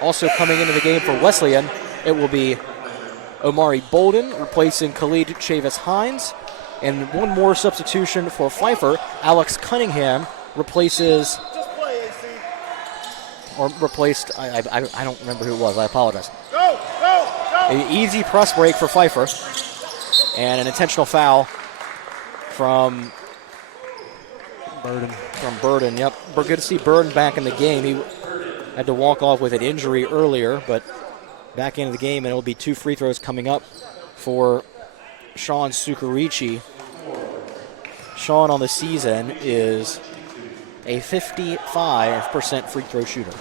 Also coming into the game for Wesleyan, it will be Omari Bolden replacing Khalid Chavis Hines. And one more substitution for Pfeiffer. Alex Cunningham replaced, I don't remember who it was. I apologize. An easy press break for Pfeiffer. And an intentional foul from Burden. Yep. We're good to see Burden back in the game. He had to walk off with an injury earlier, but back into the game, and it'll be 2 free throws coming up for Sean Sugarici. Sean on the season is a 55% free throw shooter.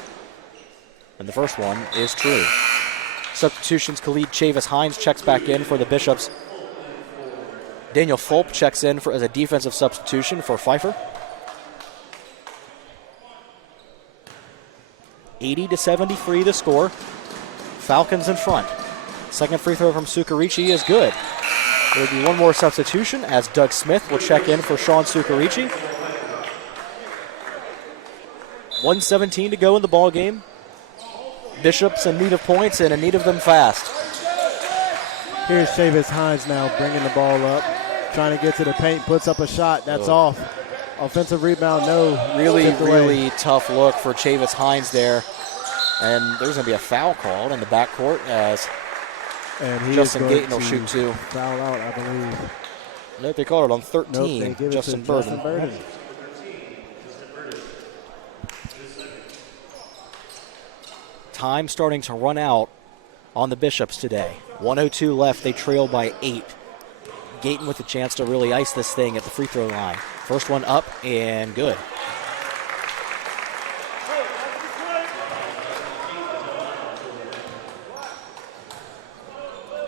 And the first one is true. Substitutions, Khalid Chavis-Hines checks back in for the Bishops. Daniel Fulp checks in as a defensive substitution for Pfeiffer. 80-73 the score. Falcons in front. Second free throw from Sukarichi is good. There will be one more substitution as Doug Smith will check in for Sean Sukarichi. 1:17 to go in the ball game. Bishops in need of points and in need of them fast. Here's Chavis-Hines now bringing the ball up, trying to get to the paint, puts up a shot. That's off. Offensive rebound, no. Really tough look for Chavis-Hines there. And there's going to be a foul called in the backcourt as Justin Gayton will shoot two. Foul out, I believe. Nope, they called it on 13. Nope, they Justin Burden. Time starting to run out on the Bishops today. 1:02 left. They trail by 8. Gayton with a chance to really ice this thing at the free throw line. First one up and good.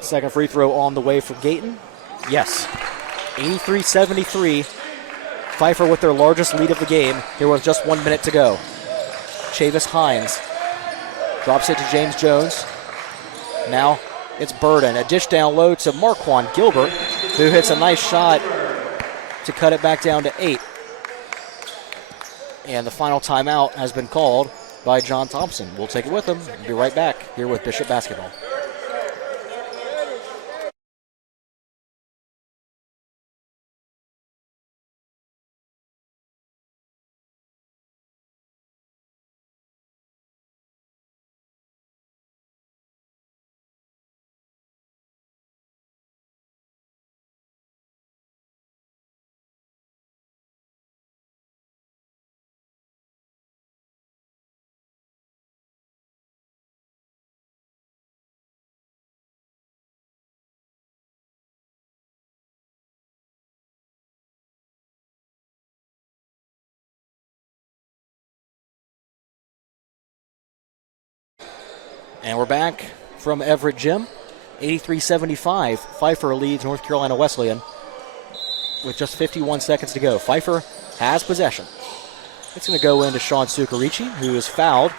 Second free throw on the way for Gayton. Yes. 83-73. Pfeiffer with their largest lead of the game. There was just 1 minute to go. Chavis-Hines drops it to James Jones. Now it's Burden. A dish down low to Marquand Gilbert, who hits a nice shot to cut it back down to 8. And the final timeout has been called by John Thompson. We'll take it with him. We'll be right back here with Bishop Basketball. And we're back from Everett Gym. 83-75. Pfeiffer leads North Carolina Wesleyan with just 51 seconds to go. Pfeiffer has possession. It's going to go into Sean Sukarichi, who is fouled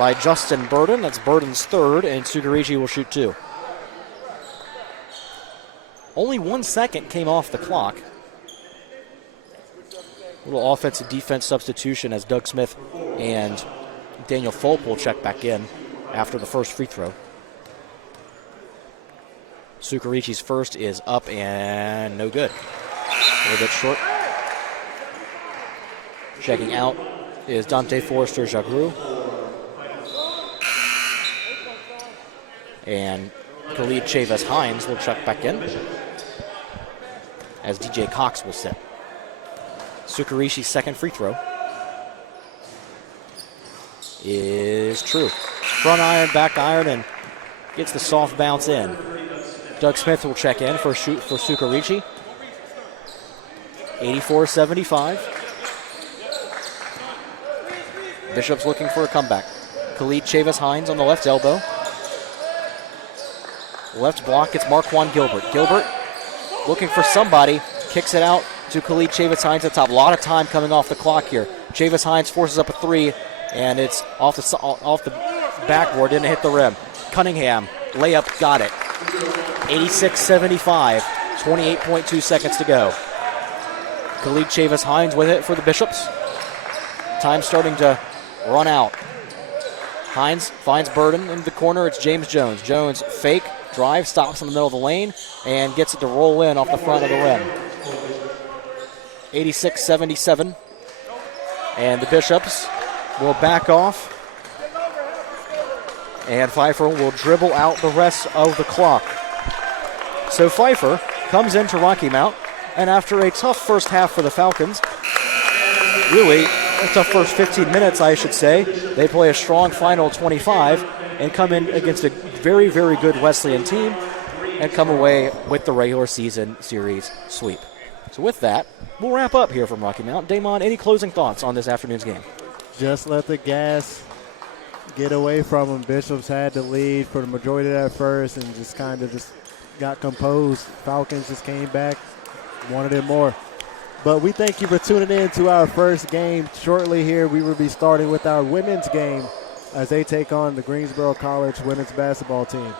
by Justin Burden. That's Burden's third, and Sukarichi will shoot two. Only 1 second came off the clock. A little offensive defense substitution as Doug Smith and Daniel Fulp will check back in after the first free throw. Sukarichi's first is up and no good. A little bit short. Checking out is Dante Forrester-Jagru. And Khalid Chavis-Hines will check back in as DJ Cox will sit. Sukarichi's second free throw is true. Front iron, back iron, and gets the soft bounce in. Doug Smith will check in for Sukarichi. 84-75. Bishop's looking for a comeback. Khalid Chavis-Hines on the left elbow. Left block, it's Marquand Gilbert. Gilbert looking for somebody, kicks it out to Khalid Chavis-Hines at the top. A lot of time coming off the clock here. Chavis-Hines forces up a three, and it's off the backboard, didn't hit the rim. Cunningham, layup, got it. 86-75, 28.2 seconds to go. Khalid Chavis-Hines with it for the Bishops. Time starting to run out. Hines finds Burden in the corner. It's James Jones. Jones fake, drive, stops in the middle of the lane, and gets it to roll in off the front of the rim. 86-77. And the Bishops will back off. And Pfeiffer will dribble out the rest of the clock. So Pfeiffer comes into Rocky Mount, and after a tough first half for the Falcons, really a tough first 15 minutes, I should say, they play a strong final 25 and come in against a very, very good Wesleyan team and come away with the regular season series sweep. So with that, we'll wrap up here from Rocky Mount. Damon, any closing thoughts on this afternoon's game? Just let the gas get away from them. Bishops had the lead for the majority of that first and just kind of just got composed. Falcons just came back, wanted it more. But we thank you for tuning in to our first game. Shortly here, we will be starting with our women's game as they take on the Greensboro College women's basketball team.